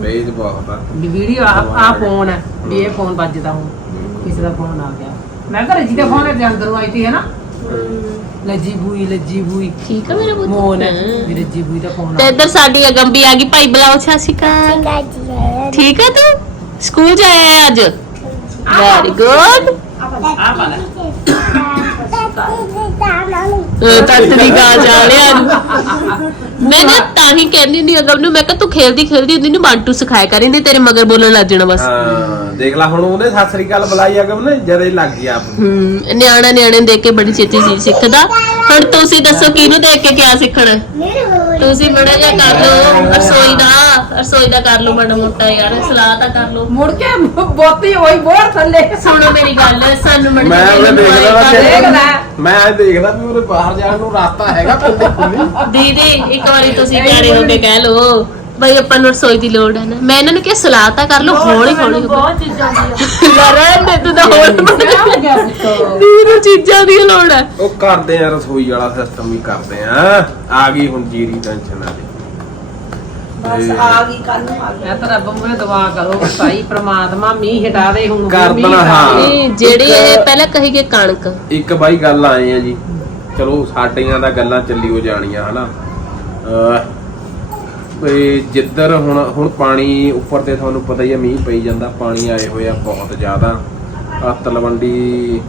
S1: ਵੇਜ ਬਹੁਤ ਆ।
S3: ਵੀ ਵੀਡੀਓ ਆ ਆ ਫੋਨ ਹੈ ਵੀ ਇਹ ਫੋਨ ਵੱਜਦਾ ਹੁਣ ਕਿਸੇ ਦਾ ਫੋਨ ਆ ਗਿਆ। ਮੈਂ ਘਰੇ ਜੀ ਦਾ ਫੋਨ ਹੈ ਅੰਦਰੋਂ ਆਈ ਤੀ ਹੈ ਨਾ ਲੱਜੀ ਬੂਈ ਲੱਜੀ ਬੂਈ
S2: ਠੀਕ ਆ ਮੇਰੇ ਪੁੱਤ
S3: ਮੋਨ ਹੈ ਵੀ ਲੱਜੀ ਬੂਈ ਦਾ ਫੋਨ
S2: ਤੇ
S3: ਆ
S2: ਇੱਧਰ ਸਾਡੀ ਅਗੰਬੀ ਆ ਗਈ ਭਾਈ ਬਲਾਓ ਸ਼ਾਸ਼ਿਕਾ ਠੀਕ ਆ ਤੂੰ ਸਕੂਲ ਜਾਇਆ ਅੱਜ ਵੈਰੀ ਗੁੱਡ
S3: ਆ ਪਾ ਲੈ
S2: ਤੱਤ ਦੀ ਗਾਲ ਜਾ ਲਿਆ ਮੈਂ ਨਾ ਤਾਂ ਹੀ ਕਹਿੰਦੀ ਨਹੀਂ ਅਗਮ ਨੂੰ। ਮੈਂ ਕਿਹਾ ਤੂੰ ਖੇਲਦੀ ਖੇਲਦੀ ਹੁੰਦੀ ਨੂੰ ਬੰਟੂ ਸਿਖਾਇਆ ਕਰਿੰਦੀ ਤੇਰੇ ਮਗਰ ਬੋਲਣ ਲੱਗ ਜਾਣਾ ਬਸ।
S1: ਹਾਂ ਦੇਖ ਲੈ ਹੁਣ ਉਹਨੇ ਸਤਿ ਸ੍ਰੀ ਅਕਾਲ ਬੁਲਾਈ ਅਗਮ ਨੇ ਜਦੇ ਲੱਗ ਗਿਆ ਆਪ ਨੂੰ।
S2: ਹੂੰ ਨਿਆਣਾ ਨਿਆਣੇ ਨੂੰ ਦੇਖ ਕੇ ਬੜੀ ਛੇਤੀ ਚੀਜ਼ ਸਿੱਖਦਾ। ਹੁਣ ਤੁਸੀਂ ਦੱਸੋ ਕਿਹਨੂੰ ਦੇਖ ਕੇ ਕਿਆ ਸਿੱਖਣਾ? ਤੁਸੀਂ ਬੜਾ ਜਿਹਾ ਕਰ ਲਓ ਰਸੋਈ ਦਾ ਰਸੋਈ ਦਾ ਕਰ ਲਓ ਮਾੜਾ ਮੋਟਾ ਯਾਰ ਸਲਾਹ ਤਾਂ ਕਰ ਲਓ।
S3: ਮੁੜ ਕੇ ਬੋਤੀ ਹੋਈ ਬੋੜ ਥੱਲੇ।
S2: ਸੁਣੋ ਮੇਰੀ ਗੱਲ ਸਾਨੂੰ
S1: ਮੈਂ ਦੇਖਦਾ ਵਾ
S2: advice
S3: ਦੇਖ
S1: ਕਿ-
S3: ਲੈ।
S1: ਮੈਂ ਇਹ ਦੇਖਦਾ ਵੀ ਉਹਦੇ ਬਾਹਰ ਜਾਣ ਨੂੰ ਰਸਤਾ ਹੈਗਾ ਖੁੱਲੀ ਖੁੱਲੀ
S2: ਦੀਦੀ ਇੱਕ ਵਾਰੀ ਤੁਸੀਂ ਪਿਆਰੇ ਹੋ ਕੇ ਕਹਿ ਲਓ। ਬਈ ਆਪਾਂ ਨੂੰ ਰਸੋਈ ਦੀ ਲੋੜ ਹੈ ਨਾ। ਮੈਂ ਇਹਨਾਂ ਨੂੰ ਕਿਹਾ ਸਲਾਹ ਤਾਂ ਕਰ ਲਓ ਹੌਲੀ ਹੌਲੀ
S4: ਬਹੁਤ ਚੀਜ਼ਾਂ ਦੀਆਂ
S2: ਲਰਨ ਦੇ ਤੂੰ ਤਾਂ ਹੌਲੀ
S3: ਕਿਆ ਹੋ ਗਿਆ ਪੁੱਤ?
S2: ਦੀਦੀ ਚੀਜ਼ਾਂ ਦੀ ਲੋੜ ਹੈ
S1: ਉਹ ਕਰਦੇ ਆ ਰਸੋਈ ਵਾਲਾ ਸਿਸਟਮ ਵੀ ਕਰਦੇ ਆ। ਆ ਗਈ ਹੁਣ ਜੀਰੀ ਟੈਨਸ਼ਨ ਆ
S4: ਬਸ ਆ ਗਈ ਕੱਲ ਨੂੰ ਆ ਗਈ।
S3: ਮੈਂ ਤਾਂ ਰੱਬ ਮੂਹਰੇ ਦੁਆ ਕਰੋ ਸਾਈ ਪ੍ਰਮਾਤਮਾ ਮੀਂਹ ਹਟਾ ਦੇ ਹੁਣ
S1: ਕਰ ਦੇਣਾ, ਹਾਂ।
S3: ਦੇ।
S2: ਜਿਹੜੀ ਇਹ ਪਹਿਲਾਂ ਕਹੀ ਗਈ ਕਣਕ।
S1: ਇੱਕ ਬਾਈ ਗੱਲ ਆਏ ਆ ਜੀ। ਚਲੋ ਸਾਡੀਆਂ ਦਾ ਗੱਲਾਂ ਚੱਲੀ ਹੋ ਜਾਣੀਆਂ ਹਨਾ। ਵੀ ਜਿੱਧਰ ਹੁਣ ਹੁਣ ਪਾਣੀ ਉੱਪਰ ਤੇ ਤੁਹਾਨੂੰ ਪਤਾ ਹੀ ਆ ਮੀਂਹ ਪਈ ਜਾਂਦਾ ਪਾਣੀ ਆਏ ਹੋਏ ਆ ਬਹੁਤ ਜ਼ਿਆਦਾ। ਆ ਤਲਵੰਡੀ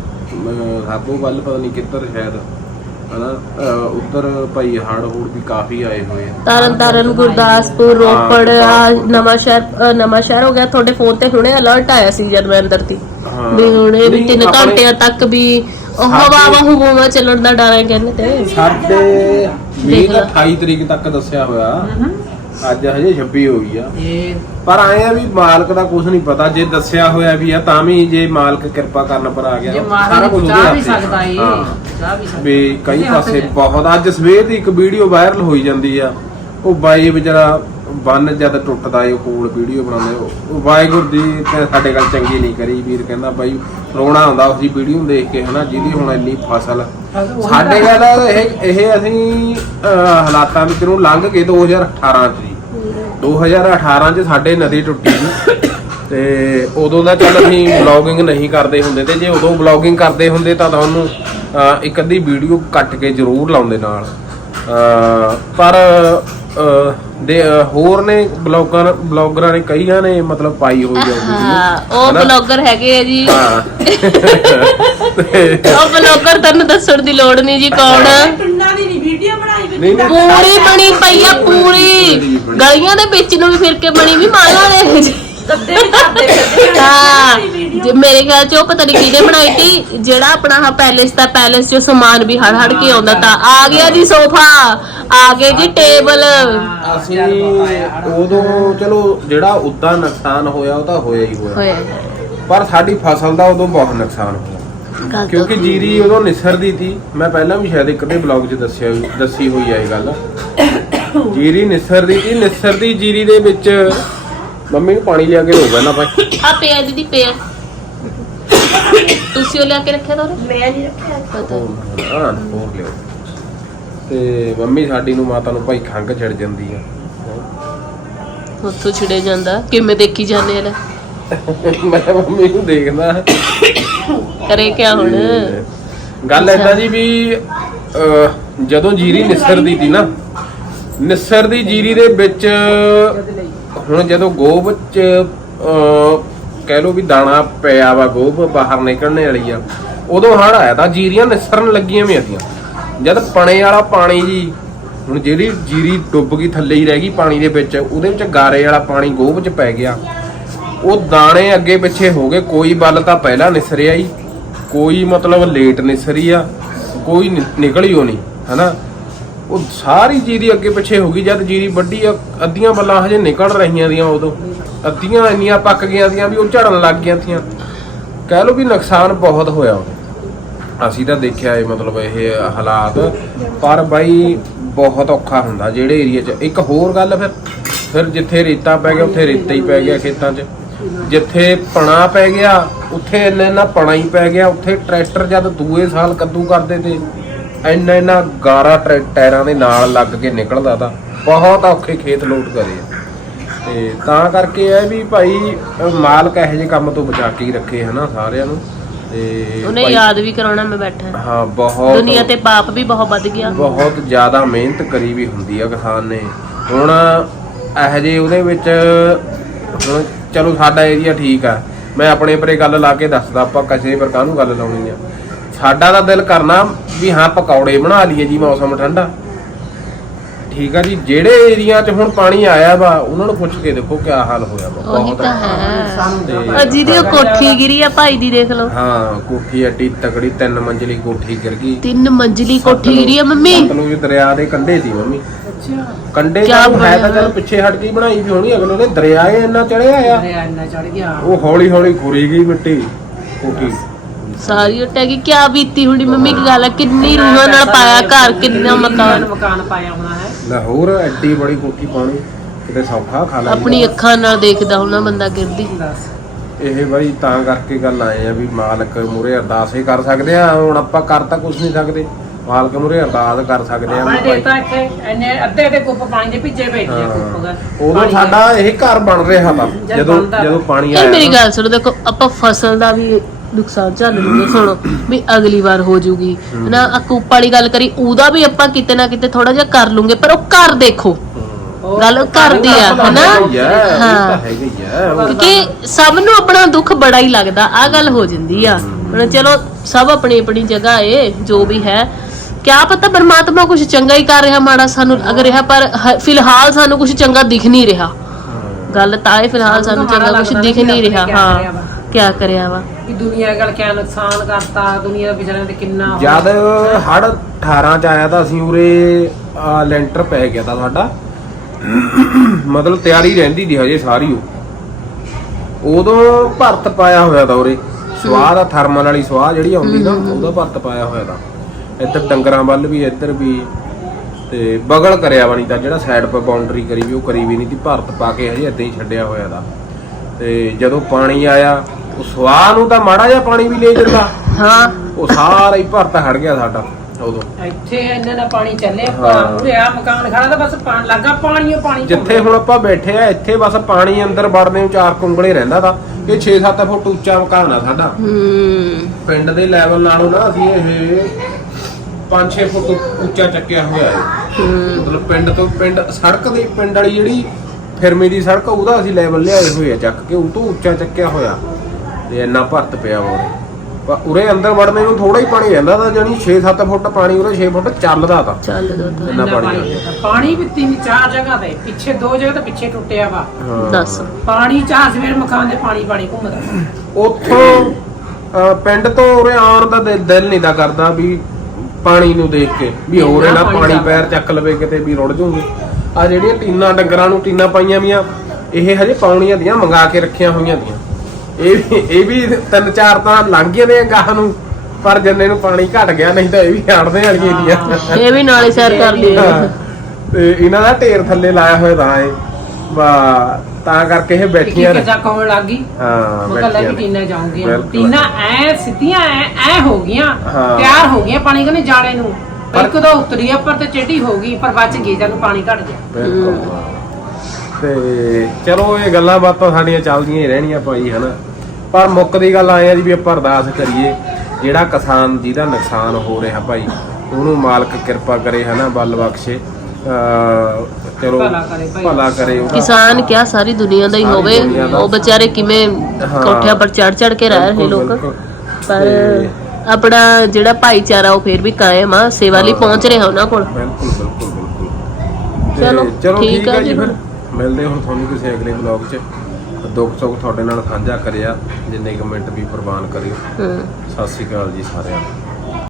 S1: ਸਾਬੋ ਵੱਲ ਪਤਾ ਨਹੀਂ ਕਿੱਧਰ ਸ਼ਾਇਦ ਹਨਾ? ਉੱਧਰ ਭਾਈ ਹੜ ਹੂੜ ਵੀ ਕਾਫੀ ਆਏ ਹੋਏ ਆ।
S2: ਤਰਨ ਤਾਰਨ ਗੁਰਦਾਸਪੁਰ ਰੋਪੜ ਨਵਾਂ ਸ਼ਹਿਰ ਅ, ਨਵਾਂ ਸ਼ਹਿਰ ਹੋ ਗਿਆ। ਤੁਹਾਡੇ ਫੋਨ ਤੇ ਹੁਣੇ ਅਲਰਟ ਆਇਆ ਸੀ ਜਦ ਮੈਂ ਅੰਦਰ ਤੀ। ਵੀ ਹੁਣੇ ਵੀ
S1: ਨਹੀਂ,
S2: 3
S1: ਆਪਣੇ-
S2: ਘੰਟਿਆਂ ਤੱਕ ਵੀ
S1: ਸਾਡੇ-
S2: ਹਵਾ ਚੱਲਣ ਦਾ ਡਰ ਹੈ ਕਹਿੰਦੇ ਤੇ।
S1: ਸਾਡੇ ਮੀਂਹ
S2: ਦੇਖ
S1: ਤਾਂ
S2: ਲਾ।
S1: 28 ਤਰੀਕ ਤੱਕ ਦੱਸਿਆ ਹੋਇਆ। ਅੱਜ ਹਜੇ 26 ਹੋ ਗਈ ਆ
S3: ਇਹ
S1: ਪਰ ਆਏ ਆ ਵੀ ਮਾਲਕ ਦਾ ਕੁਝ ਨਹੀਂ ਪਤਾ ਜੇ ਦੱਸਿਆ ਹੋਇਆ ਵੀ ਆ ਤਾਂ ਵੀ ਜੇ ਮਾਲਕ ਕਿਰਪਾ ਕਰਨ ਪਰ ਆ ਗਿਆ ਸਾਰਾ
S3: ਮਾਰੀ
S1: ਕੁਝ ਉਹਦੇ
S3: ਚਾਹ ਵੀ
S1: ਹੱਥ 'ਚ ਆ।
S3: ਸਕਦਾ ਏ
S1: ਹਾਂ।
S3: ਚਾਹ ਵੀ ਸਕਦਾ
S1: ਵੀ ਕਈ
S3: ਉਹਦੇ ਹੱਥ
S1: ਪਾਸੇ। ਬਹੁਤ ਅੱਜ ਸਵੇਰ ਦੀ ਇੱਕ ਵੀਡੀਓ ਵਾਇਰਲ ਹੋਈ ਜਾਂਦੀ ਆ ਉਹ ਬਾਈ ਵਿਚਾਰਾ ਬੰਨ ਜਦ ਟੁੱਟਦਾ ਏ ਕੋਲ ਵੀਡੀਓ ਬਣਾਉਂਦੇ ਉਹ- ਉਹ ਵਾਹਿਗੁਰੂ ਜੀ ਤੇ ਸਾਡੇ ਗੱਲ ਚੰਗੀ ਨਹੀਂ ਕਰੀ ਵੀਰ ਕਹਿੰਦਾ ਬਾਈ ਰੋਣਾ ਆਉਂਦਾ ਉਸ ਦੀ ਵੀਡੀਓ ਨੂੰ ਦੇਖ ਕੇ ਹਨਾ ਜਿਹਦੀ ਹੁਣ ਇੰਨੀ ਫਸਲ। ਸਾਡੇ ਗੱਲ ਇਹ ਇਹ ਅਸੀਂ ਅਹ, ਹਾਲਾਤਾਂ ਵਿੱਚ ਨੂੰ ਲੰਘ ਕੇ 2018 ਚ ਜੀ। 2018 ਚ ਸਾਡੇ ਨਦੀ ਟੁੱਟੀ ਸੀ ਤੇ ਉਦੋਂ ਦਾ ਚੱਲ ਅਸੀਂ ਵਲੌਗਿੰਗ ਨਹੀਂ ਕਰਦੇ ਹੁੰਦੇ ਤੇ ਜੇ ਉਦੋਂ ਵਲੌਗਿੰਗ ਕਰਦੇ ਹੁੰਦੇ ਤਾਂ ਤੁਹਾਨੂੰ ਅਹ, ਇੱਕ ਅੱਧੀ ਵੀਡੀਓ ਕੱਟ ਕੇ ਜ਼ਰੂਰ ਲਾਉਂਦੇ ਨਾਲ। ਅਹ, ਪਰ ਅਹ, ਦੇ ਅਹ, ਹੋਰ ਨੇ ਬਲੌਗਰ ਬਲੌਗਰਾਂ ਨੇ ਕਈਆਂ ਨੇ ਮਤਲਬ ਪਾਈ ਹੋਈ ਹੈ
S2: ਹਾਂ ਉਹ
S1: ਹਨਾ?
S2: ਬਲੌਗਰ ਹੈਗੇ ਆ ਜੀ।
S1: ਹਾਂ।
S2: ਉਹ ਬਲੌਗਰ ਤੁਹਾਨੂੰ ਦੱਸਣ ਦੀ ਲੋੜ ਨਹੀਂ ਜੀ ਕੌਣ। ਆ।
S4: ਟੁੰਨਾ ਦੀ ਨਹੀਂ ਵੀਡੀਓ ਬਣਾਈ ਵੀ
S1: ਨਹੀਂ ਨਹੀਂ।
S2: ਪੂਰੀ ਬਣੀ ਪਈ ਆ ਪੂਰੀ। ਗਲੀਆਂ ਦੇ ਵਿੱਚ ਨੂੰ ਵੀ ਫਿਰ ਕੇ ਬਣੀ ਵੀ ਮਾਲਾ ਨੇ
S4: ਗੱਦੇ ਵੀ ਕਰਦੇ ਫਿਰਦੇ ਆ।
S2: ਹਾਂ
S4: ਵੀਡੀਓ
S2: ਜੇ ਮੇਰੇ ਖਿਆਲ ਚ ਉਹ ਪਤਾ ਨਹੀਂ ਕਿਹਨੇ ਬਣਾਈ ਤੀ ਜਿਹੜਾ ਆਪਣਾ ਹਾਂ ਪੈਲੇਸ ਦਾ ਪੈਲੇਸ ਚ ਸਮਾਨ ਵੀ ਹੜ ਹੜ ਕੇ ਆਉਂਦਾ ਤਾਂ ਆ ਗਿਆ ਜੀ ਸੋਫਾ ਆ ਗਏ ਜੀ ਟੇਬਲ।
S1: ਅਸੀਂ ਉਦੋਂ ਚਲੋ ਜਿਹੜਾ ਉਦਾਂ ਨੁਕਸਾਨ ਹੋਇਆ ਉਹ ਤਾਂ ਹੋਇਆ ਹੀ ਹੋਇਆ।
S2: ਹੋਇਆ।
S1: ਪਰ ਸਾਡੀ ਫਸਲ ਦਾ ਉਦੋਂ ਬਹੁਤ ਨੁਕਸਾਨ ਹੋਇਆ। ਕਿਉਂਕਿ ਜੀਰੀ ਉਦੋਂ ਨਿਸਰਦੀ ਸੀ। ਮੈਂ ਪਹਿਲਾਂ ਵੀ ਸ਼ਾਇਦ ਇੱਕ ਦੇ ਬਲੌਗ 'ਚ ਦੱਸਿਆ ਦੱਸੀ ਹੋਈ ਹੈ ਇਹ ਗੱਲ। ਜੀਰੀ ਨਿਸਰਦੀ ਸੀ। ਨਿਸਰਦੀ ਜੀਰੀ ਦੇ ਵਿੱਚ ਮੰਮੀ ਨੂੰ ਪਾਣੀ ਲਿਆ ਕੇ ਦੋ ਪਹਿਲਾਂ ਭਾਈ
S2: ਆ ਪਿਆ ਦੀਦੀ ਪਿਆ। ਤੁਸੀਂ ਉਹ ਲਿਆ ਕੇ ਰੱਖਿਆ ਤੋਰੇ?
S4: ਮੈਂ ਨਹੀਂ ਰੱਖਿਆ।
S2: ਪਤਾ। ਨੀ।
S1: ਹਾਂ ਹੋਰ ਲਿਓ ਤੇ ਮੰਮੀ ਸਾਡੀ ਨੂੰ ਮਾਤਾ ਨੂੰ ਭਾਈ ਖੰਗ ਛੜ ਜਾਂਦੀ ਆ।
S2: ਉੱਥੋਂ ਛਿੜੇ ਜਾਂਦਾ। ਕਿਵੇਂ ਦੇਖੀ ਜਾਂਦੇ ਆ ਲੈ?
S1: ਮੈਂ ਮੰਮੀ ਨੂੰ ਦੇਖਦਾ।
S2: ਕਰੇ ਕਿਆ ਹੁਣ?
S1: ਤੇ ਗੱਲ ਏਦਾਂ ਜੀ ਵੀ ਅਹ, ਜਦੋਂ ਜੀਰੀ ਨਿਸਰਦੀ ਸੀ ਨਾ ਨਿਸਰਦੀ ਜੀਰੀ ਦੇ ਵਿੱਚ ਹੁਣ ਜਦੋਂ ਗੋਭ ਚ ਕਹਿ ਲੋ ਵੀ ਦਾਣਾ ਪਿਆ ਵਾ ਗੋਭ ਬਾਹਰ ਨਿਕਲਣੇ ਵਾਲੀ ਆ, ਉਦੋਂ ਹੜ ਆਇਆ ਤਾਂ ਜੀਰੀਆਂ ਨਿਸਰਨ ਲੱਗੀਆਂ ਵੀ ਆਦੀਆਂ। ਜਦ ਪਣੇ ਵਾਲਾ ਪਾਣੀ ਜੀ, ਹੁਣ ਜਿਹੜੀ ਜੀਰੀ ਡੁੱਬ ਗਈ ਥੱਲੇ ਹੀ ਰਹਿ ਗਈ ਪਾਣੀ ਦੇ ਵਿੱਚ, ਉਹਦੇ ਵਿੱਚ ਗਾਰੇ ਵਾਲਾ ਪਾਣੀ ਗੋਬ ਚ ਪੈ ਗਿਆ। ਉਹ ਦਾਣੇ ਅੱਗੇ ਪਿੱਛੇ ਹੋ ਗਏ, ਕੋਈ ਬਲ ਤਾਂ ਪਹਿਲਾਂ ਨਿਸਰਿਆ ਹੀ, ਕੋਈ ਮਤਲਬ ਲੇਟ ਨਿਸਰੀ ਆ, ਕੋਈ ਨਿ- ਨਿਕਲੀ ਹੋ ਨਹੀਂ, ਹਨਾ? ਉਹ ਸਾਰੀ ਜੀਰੀ ਅੱਗੇ ਪਿੱਛੇ ਹੋ ਗਈ ਜਦ ਜੀਰੀ ਵੱਡੀ ਆ, ਅੱਧੀਆਂ ਬੱਲਾਂ ਹਜੇ ਨਿਕਲ ਰਹੀਆਂ ਦੀਆਂ ਉਦੋਂ। ਅੱਧੀਆਂ ਇੰਨੀਆਂ ਪੱਕ ਗਈਆਂ ਦੀਆਂ ਵੀ ਉਹ ਝੜਨ ਲੱਗ ਗਈਆਂ ਥੀਆਂ ਕਹਿ ਲਓ ਵੀ ਨੁਕਸਾਨ ਬਹੁਤ ਹੋਇਆ ਉਦੋਂ। ਅਸੀਂ ਤਾਂ ਦੇਖਿਆ ਇਹ ਮਤਲਬ ਇਹ ਹਾਲਾਤ। ਪਰ ਬਾਈ ਬਹੁਤ ਔਖਾ ਹੁੰਦਾ ਜਿਹੜੇ ਏਰੀਆ 'ਚ। ਇੱਕ ਹੋਰ ਗੱਲ ਫਿਰ ਫਿਰ ਜਿੱਥੇ ਰੇਤਾ ਪੈ ਗਿਆ ਉੱਥੇ ਰੇਤਾ ਹੀ ਪੈ ਗਿਆ ਖੇਤਾਂ 'ਚ। ਜਿੱਥੇ ਪਣਾ ਪੈ ਗਿਆ ਉੱਥੇ ਇੰਨਾ ਇੰਨਾ ਪਣਾ ਹੀ ਪੈ ਗਿਆ ਉੱਥੇ ਟਰੈਕਟਰ ਜਦ ਦੂਏ ਸਾਲ ਕੱਦੂ ਕਰਦੇ ਤੇ ਇੰਨਾ ਇੰਨਾ ਗਾਰਾ ਟਰੈ- ਟਾਇਰਾਂ ਦੇ ਨਾਲ ਲੱਗ ਕੇ ਨਿਕਲਦਾ ਤਾਂ ਬਹੁਤ ਔਖੇ ਖੇਤ ਲੋਟ ਕਰੇ ਆ। ਤੇ ਤਾਂ ਕਰਕੇ ਇਹ ਵੀ ਭਾਈ ਅਹ ਮਾਲਕ ਇਹੋ ਜਿਹੇ ਕੰਮ ਤੋਂ ਬਚਾ ਕੇ ਹੀ ਰੱਖੇ ਹਨਾ ਸਾਰਿਆਂ ਨੂੰ। ਤੇ
S2: ਉਹਨੇ
S1: ਭਾਈ-
S2: ਯਾਦ ਵੀ ਕਰਾਉਣਾ ਮੈਂ ਬੈਠਾ।
S1: ਹਾਂ ਬਹੁਤ
S2: ਦੁਨੀਆ ਤੇ ਪਾਪ ਵੀ ਬਹੁਤ ਵੱਧ ਗਿਆ।
S1: ਬਹੁਤ ਜ਼ਿਆਦਾ ਮਿਹਨਤ ਕਰੀ ਵੀ ਹੁੰਦੀ ਆ ਕਿਸਾਨ ਨੇ। ਹੁਣ ਇਹੋ ਜਿਹੇ ਉਹਦੇ ਵਿੱਚ ਹੁਣ ਚਲੋ ਸਾਡਾ ਏਰੀਆ ਠੀਕ ਆ। ਮੈਂ ਆਪਣੇ ਪਰੇ ਗੱਲ ਲਾ ਕੇ ਦੱਸਦਾ ਆਪਾਂ ਕਿਸੇ ਪਰ ਕਾਹਨੂੰ ਗੱਲ ਲਾਉਣੀ ਆ। ਸਾਡਾ ਤਾਂ ਦਿਲ ਕਰਨਾ ਵੀ ਹਾਂ ਪਕੌੜੇ ਬਣਾ ਲਈਏ ਜੀ ਮੌਸਮ ਠੰਡਾ। ਠੀਕ ਆ ਜੀ ਜਿਹੜੇ ਏਰੀਆ 'ਚ ਹੁਣ ਪਾਣੀ ਆਇਆ ਵਾ ਉਹਨਾਂ ਨੂੰ ਪੁੱਛ ਕੇ ਦੇਖੋ ਕਿਆ ਹਾਲ ਹੋਇਆ ਵਾ।
S2: ਉਹੀ ਤਾਂ ਹੈ।
S1: ਤੇ-
S2: ਉਹ ਜਿਹਦੀ ਉਹ ਕੋਠੀ ਗਿਰੀ ਆ ਭਾਈ ਦੀ ਦੇਖ ਲਓ।
S1: ਹਾਂ ਕੋਠੀ ਐਡੀ ਤਕੜੀ ਤਿੰਨ ਮੰਜ਼ਲੀ ਕੋਠੀ ਗਿਰ ਗਈ।
S2: ਤਿੰਨ ਮੰਜ਼ਲੀ ਕੋਠੀ ਗਿਰੀ ਆ ਮੰਮੀ।
S1: ਮਤਲਬ ਇਹ ਦਰਿਆ ਦੇ ਕੰਢੇ ਸੀ ਮੰਮੀ। ਕੰਢੇ
S2: ਕਿਆ
S1: ਦਾ ਹੈ ਤਾਂ
S2: ਬਣਿਆ?
S1: ਚੱਲ ਪਿੱਛੇ ਹਟ ਕੇ ਬਣਾਈ ਵੀ ਹੋਣੀ ਅਗਲੇ ਨੇ ਦਰਿਆ ਹੀ ਇੰਨਾ ਚੜਿਆ ਆ।
S3: ਦਰਿਆ ਇੰਨਾ ਚੜ ਗਿਆ।
S1: ਉਹ ਹੌਲੀ ਹੌਲੀ ਖੁਰੀ ਗਈ ਮਿੱਟੀ ਕੋਠੀ।
S2: ਸਾਰੀ ਗਈ ਕਿਆ ਬੀਤੀ ਹੁਣੀ ਮੰਮੀ ਕੀ ਗੱਲ ਆ ਕਿੰਨੀ ਰੂਹਾਂ ਨਾਲ ਪਾਇਆ ਘਰ ਕਿੰਨਾ ਮਕਾਨ?
S3: ਮਕਾਨ ਪਾਇਆ ਹੋਣਾ ਹੈ।
S1: ਲਾਹੌਰ ਐਡੀ ਬੜੀ ਕੋਠੀ ਪਾਉਣੀ ਕਿਤੇ ਸੌਖਾ ਖਾ ਲਾ
S2: ਆਪਣੀ ਅੱਖਾਂ ਨਾਲ ਦੇਖਦਾ ਹੁਣਾ ਬੰਦਾ ਗਿਰਦੀ।
S3: ਦੱਸ।
S1: ਇਹ ਬਾਈ ਤਾਂ ਕਰਕੇ ਗੱਲ ਆਏ ਆ ਵੀ ਮਾਲਕ ਮੂਰੇ ਅਰਦਾਸ ਹੀ ਕਰ ਸਕਦੇ ਆ ਹੁਣ ਆਪਾਂ ਕਰ ਤਾਂ ਕੁਝ ਨਹੀਂ ਸਕਦੇ। ਮਾਲਕ ਮੂਰੇ ਅਰਦਾਸ ਕਰ ਸਕਦੇ ਆ ਵੀ ਭਾਈ।
S3: ਇੱਥੇ ਇੰਨੇ ਅੱਧੇ ਅੱਧੇ ਕੁੱਪ ਪਾਣੀ ਦੇ ਭਿੱਜੇ ਬੈਠੇ ਆ ਕੁੱਪ
S1: ਉਦੋਂ ਸਾਡਾ ਇਹ ਘਰ ਬਣ ਰਿਹਾ ਤਾ
S3: ਜਦ
S1: ਜਦੋਂ ਪਾਣੀ
S2: ਇਹ
S1: ਆਇਆ
S2: ਮੇਰੀ ਗੱਲ ਸੁਣੋ ਦੇਖੋ ਆਪਾਂ ਫਸਲ ਦਾ ਵੀ ਨੁਕਸਾਨ ਝੱਲ ਲੂਗੇ ਸੁਣੋ ਵੀ ਅਗਲੀ ਵਾਰ ਹੋ ਜੂਗੀ। ਨਾ ਅਕੂਪ ਵਾਲੀ ਗੱਲ ਕਰੀ ਉਹਦਾ ਵੀ ਆਪਾਂ ਕਿਤੇ ਨਾ ਕਿਤੇ ਥੋੜਾ ਜਿਹਾ ਕਰ ਲੂਗੇ ਪਰ ਉਹ ਘਰ ਦੇਖੋ। ਗੱਲ ਕਰਦੀ ਆ ਹਨਾ?
S1: ਹੀ। ਆ, ਆ
S2: ਕਿਉਂਕਿ ਸਭ ਨੂੰ ਆਪਣਾ ਦੁੱਖ ਬੜਾ ਹੀ ਲੱਗਦਾ ਆ ਗੱਲ ਹੋ ਜਾਂਦੀ ਆ। ਹੁਣ ਚਲੋ ਸਭ ਆਪਣੀ ਆਪਣੀ ਜਗ੍ਹਾ ਏ ਜੋ ਵੀ ਹੈ। ਕਿਆ ਪਤਾ ਪਰਮਾਤਮਾ ਕੁਝ ਚੰਗਾ ਹੀ ਕਰ ਰਿਹਾ ਮਾੜਾ ਸਾਨੂੰ ਲੱਗ ਰਿਹਾ ਪਰ ਫਿਲਹਾਲ ਸਾਨੂੰ ਕੁਝ ਚੰਗਾ ਦਿਖ ਨਹੀਂ ਰਿਹਾ। ਗੱਲ ਤਾਂ ਇਹ ਫਿਲਹਾਲ ਸਾਨੂੰ ਚੰਗਾ ਕੁਝ ਦਿਖ ਨਹੀਂ ਰਿਹਾ ਹਾਂ। ਕਿਆ ਕਰਿਆ ਵਾ?
S3: ਵੀ ਦੁਨੀਆ ਗੱਲ ਕਿਆ ਨੁਕਸਾਨ ਕਰਤਾ ਦੁਨੀਆ ਵਿਚਾਰਿਆਂ ਤੇ ਕਿੰਨਾ ਉਹ-
S1: ਜਦ ਹੜ 18 ਚ ਆਇਆ ਤਾਂ ਅਸੀਂ ਉਰੇ ਲੈਂਟਰ ਪੈ ਗਿਆ ਤਾਂ ਸਾਡਾ। ਮਤਲਬ ਤਿਆਰੀ ਰਹਿੰਦੀ ਦੀ ਹਜੇ ਸਾਰੀ ਉਹ। ਉਦੋਂ ਭਰਤ ਪਾਇਆ ਹੋਇਆ ਤਾਂ ਉਰੇ। ਸਵਾਹ ਦਾ ਥਰਮਲ ਵਾਲੀ ਸਵਾਹ ਜਿਹੜੀ ਆਉਂਦੀ ਨਾ ਉਹਦਾ ਭਰਤ ਪਾਇਆ ਹੋਇਆ ਤਾਂ। ਇੱਧਰ ਡੰਗਰਾਂ ਵੱਲ ਵੀ ਇੱਧਰ ਵੀ। ਤੇ ਬਗਲ ਕਰਿਆ ਬਣੀ ਤਾਂ ਜਿਹੜਾ ਸਾਈਡ 'ਤੇ ਬਾਉਂਡਰੀ ਕਰੀ ਵੀ ਉਹ ਕਰੀ ਵੀ ਨਹੀਂ ਤੀ। ਭਰਤ ਪਾ ਕੇ ਹਜੇ ਇਦਾਂ ਹੀ ਛੱਡਿਆ ਹੋਇਆ ਦਾ ਤੇ ਜਦੋਂ ਪਾਣੀ ਆਇਆ ਉਹ ਸਵਾਹ ਨੂੰ ਤਾਂ ਮਾੜਾ ਜਿਹਾ ਪਾਣੀ ਵੀ ਲੈ ਜਾਂਦਾ।
S2: ਹਾਂ।
S1: ਉਹ ਸਾਰਾ ਹੀ ਭਰਤਾ ਹੜ ਗਿਆ ਸਾਡਾ ਉਦੋਂ।
S3: ਇੱਥੇ ਇੰਨਾ ਨਾ ਪਾਣੀ ਚੱਲੇ
S1: ਹਾਂ।
S3: ਪੂਰੇ ਆ ਮਕਾਨ ਖੜਾ ਤਾਂ ਬਸ ਪਾਣ ਲੱਗਾ ਪਾਣੀ ਓ ਪਾਣੀ
S1: ਜਿੱਥੇ ਹੁਣ ਆਪਾਂ ਬੈਠੇ ਆ ਇੱਥੇ ਬਸ ਪਾਣੀ ਅੰਦਰ ਵੜਨੇ ਨੂੰ ਚਾਰ ਕੁੰਗਲੇ ਰਹਿੰਦਾ ਤਾਂ। ਇਹ 6-7 ਫੁੱਟ ਉੱਚਾ ਮਕਾਨ ਆ ਸਾਡਾ।
S2: ਹੂੰ।
S1: ਪਿੰਡ ਦੇ ਲੈਵਲ ਨਾਲੋਂ ਨਾ ਅਸੀਂ ਇਹ 5-6 ਫੁੱਟ ਉੱਚਾ ਚੱਕਿਆ ਹੋਇਆ ਹੈ।
S2: ਹੂੰ।
S1: ਮਤਲਬ ਪਿੰਡ ਤੋਂ ਪਿੰਡ ਸੜਕ ਦੀ ਪਿੰਡ ਵਾਲੀ ਜਿਹੜੀ ਫਿਰਮੇ ਦੀ ਸੜਕ ਆ, ਉਹਦਾ ਅਸੀਂ ਲੈਵਲ ਲਿਆਏ ਹੋਏ ਆ ਚੱਕ ਕੇ ਉਹ ਤੋਂ ਉੱਚਾ ਚੱਕਿਆ ਹੋਇਆ। ਤੇ ਇੰਨਾ ਭਰਤ ਪਿਆ ਵਾ ਉਰੇ। ਪਰ ਉਰੇ ਅੰਦਰ ਵੜਨੇ ਨੂੰ ਥੋੜਾ ਹੀ ਪਾਣੀ ਜਾਂਦਾ ਤਾਂ ਜਾਨੀ 6-7 ਫੁੱਟ ਪਾਣੀ ਉਰੇ 6 ਫੁੱਟ ਚੱਲਦਾ ਤਾਂ
S2: ਚੱਲ ਦੋ
S1: ਇੰਨਾ ਪਾਣੀ
S3: ਪਾਣੀ
S1: ਆ। ਗਿਆ।
S3: ਪਾਣੀ ਵੀ ਤਿੰਨ ਚਾਰ ਜਗ੍ਹਾ ਤੇ ਪਿੱਛੇ ਦੋ ਜਗ੍ਹਾ ਤੇ ਪਿੱਛੇ ਟੁੱਟਿਆ ਵਾ।
S1: ਹਾਂ।
S2: ਦੱਸ।
S3: ਪਾਣੀ ਚਾਰ ਸਵੇਰ ਮਕਾਨ ਦੇ ਪਾਣੀ ਪਾਣੀ ਘੁੰਮਦਾ।
S1: ਉੱਥੋਂ ਅਹ, ਪਿੰਡ ਤੋਂ ਉਰੇ ਆਉਣ ਦਾ ਦਿ- ਦਿਲ ਨਹੀਂ ਦਾ ਕਰਦਾ ਵੀ ਪਾਣੀ ਨੂੰ ਦੇਖ ਕੇ ਵੀ ਹੋਰ
S3: ਇੰਨਾ
S1: ਇਹਨਾਂ
S3: ਪਾਣੀ।
S1: ਪੈਰ ਚੱਕ ਲਵੇ ਕਿਤੇ ਵੀ ਰੁੜ ਜੂਗੇ ਆ ਜਿਹੜੀਆਂ ਟੀਨਾਂ ਡੰਗਰਾਂ ਨੂੰ ਟੀਨਾਂ ਪਾਈਆਂ ਵੀਆਂ ਇਹ ਹਜੇ ਪਾਉਣੀਆਂ ਦੀਆਂ ਮੰਗਾ ਕੇ ਰੱਖੀਆਂ ਹੋਈਆਂ ਦੀਆਂ। ਇਹ ਵੀ ਇਹ ਵੀ ਤਿੰਨ ਚਾਰ ਤਾਂ ਲੰਘ ਗਏ ਨੇ ਗਾਹ ਨੂੰ ਪਰ ਜੰਨੇ ਨੂੰ ਪਾਣੀ ਘਟ ਗਿਆ ਨਹੀਂ ਤਾਂ ਇਹ ਵੀ ਆੜਦੇ ਵਾਲੀਆਂ ਦੀਆਂ।
S2: ਇਹ ਵੀ ਨਾਲੇ ਸੈਰ ਕਰਦੀ
S1: ਹਾਂ। ਤੇ ਇਹਨਾਂ ਦਾ ਢੇਰ ਥੱਲੇ ਲਾਇਆ ਹੋਇਆ ਤਾਂ ਇਹ। ਵਾ ਤਾਂ ਕਰਕੇ ਇਹ ਬੈਠੀਆਂ ਨੇ।
S3: ਕਿੱਦਾਂ ਕੌਣ ਲੱਗ ਗਈ?
S1: ਹਾਂ
S3: ਮੈਂ ਕੱਲਾ
S1: ਬੈਠੀਆਂ
S3: ਵੀ
S1: ਨੇ।
S3: ਟੀਨਾ ਜਾਉਂਗੀਆਂ। ਟੀਨਾ ਐ ਸਿੱਧੀਆਂ ਐ ਐ ਹੋ ਗਈਆਂ। ਤਿਆਰ ਹੋ ਗਈਆਂ ਪਾਣੀ ਕਨੇ ਜਾਣੇ ਨੂੰ।
S1: ਪਰ-
S3: ਇੱਕ ਦੋ ਉਤਰੀ ਆ ਪਰ ਤੇ ਟੇਢੀ ਹੋ ਗਈ ਪਰ ਬਚ ਗਈ ਜਦੋਂ ਪਾਣੀ ਘਟ ਗਿਆ।
S1: ਬਿਲਕੁਲ। ਤੇ ਚਲੋ ਇਹ ਗੱਲਾਂ ਬਾਤਾਂ ਸਾਡੀਆਂ ਚੱਲਦੀਆਂ ਹੀ ਰਹਿਣੀਆਂ ਭਾਈ ਹਨਾ। ਪਰ ਮੁੱਕ ਦੀ ਗੱਲ ਆਏ ਆ ਜੀ ਵੀ ਆਪਾਂ ਅਰਦਾਸ ਕਰੀਏ ਜਿਹੜਾ ਕਿਸਾਨ ਜਿਹਦਾ ਨੁਕਸਾਨ ਹੋ ਰਿਹਾ ਭਾਈ ਉਹਨੂੰ ਮਾਲਕ ਕਿਰਪਾ ਕਰੇ ਹਨਾ ਬਲ ਬਖਸ਼ੇ। ਚਲੋ
S3: ਭਲਾ ਕਰੇ
S2: ਕਿਸਾਨ ਕਿਆ ਸਾਰੀ ਦੁਨੀਆ ਦਾ ਹੀ ਹੋਵੇ। ਉਹ ਵਿਚਾਰੇ ਕਿਵੇਂ
S1: ਹਾਂ।
S2: ਕੋਠਿਆਂ ਪਰ ਚੜ ਚੜ ਕੇ ਰਹਿ ਰਹੇ ਲੋਕ। ਪਰ ਆਪਣਾ ਜਿਹੜਾ ਭਾਈਚਾਰਾ ਉਹ ਫੇਰ ਵੀ ਕਾਇਮ ਆ ਸੇਵਾ ਲਈ ਪਹੁੰਚ ਰਿਹਾ ਉਹਨਾਂ ਕੋਲ।
S1: ਬਿਲਕੁਲ ਬਿਲਕੁਲ ਬਿਲਕੁਲ। ਤੇ
S2: ਚਲੋ,
S1: ਚਲੋ
S2: ਠੀਕ
S1: ਹੈ ਜੀ ਫਿਰ।
S2: ਫਿਰ।
S1: ਮਿਲਦੇ ਹੁਣ ਤੁਹਾਨੂੰ ਕਿਸੇ ਅਗਲੇ ਵਲੌਗ 'ਚ। ਦੁੱਖ ਸੁੱਖ ਤੁਹਾਡੇ ਨਾਲ ਸਾਂਝਾ ਕਰਿਆ ਜਿੰਨੇ ਕਮੈਂਟ ਵੀ ਪ੍ਰਵਾਨ ਕਰਿਓ
S2: ਹੂੰ।
S1: ਸਤਿ ਸ਼੍ਰੀ ਅਕਾਲ ਜੀ ਸਾਰਿਆਂ ਨੂੰ।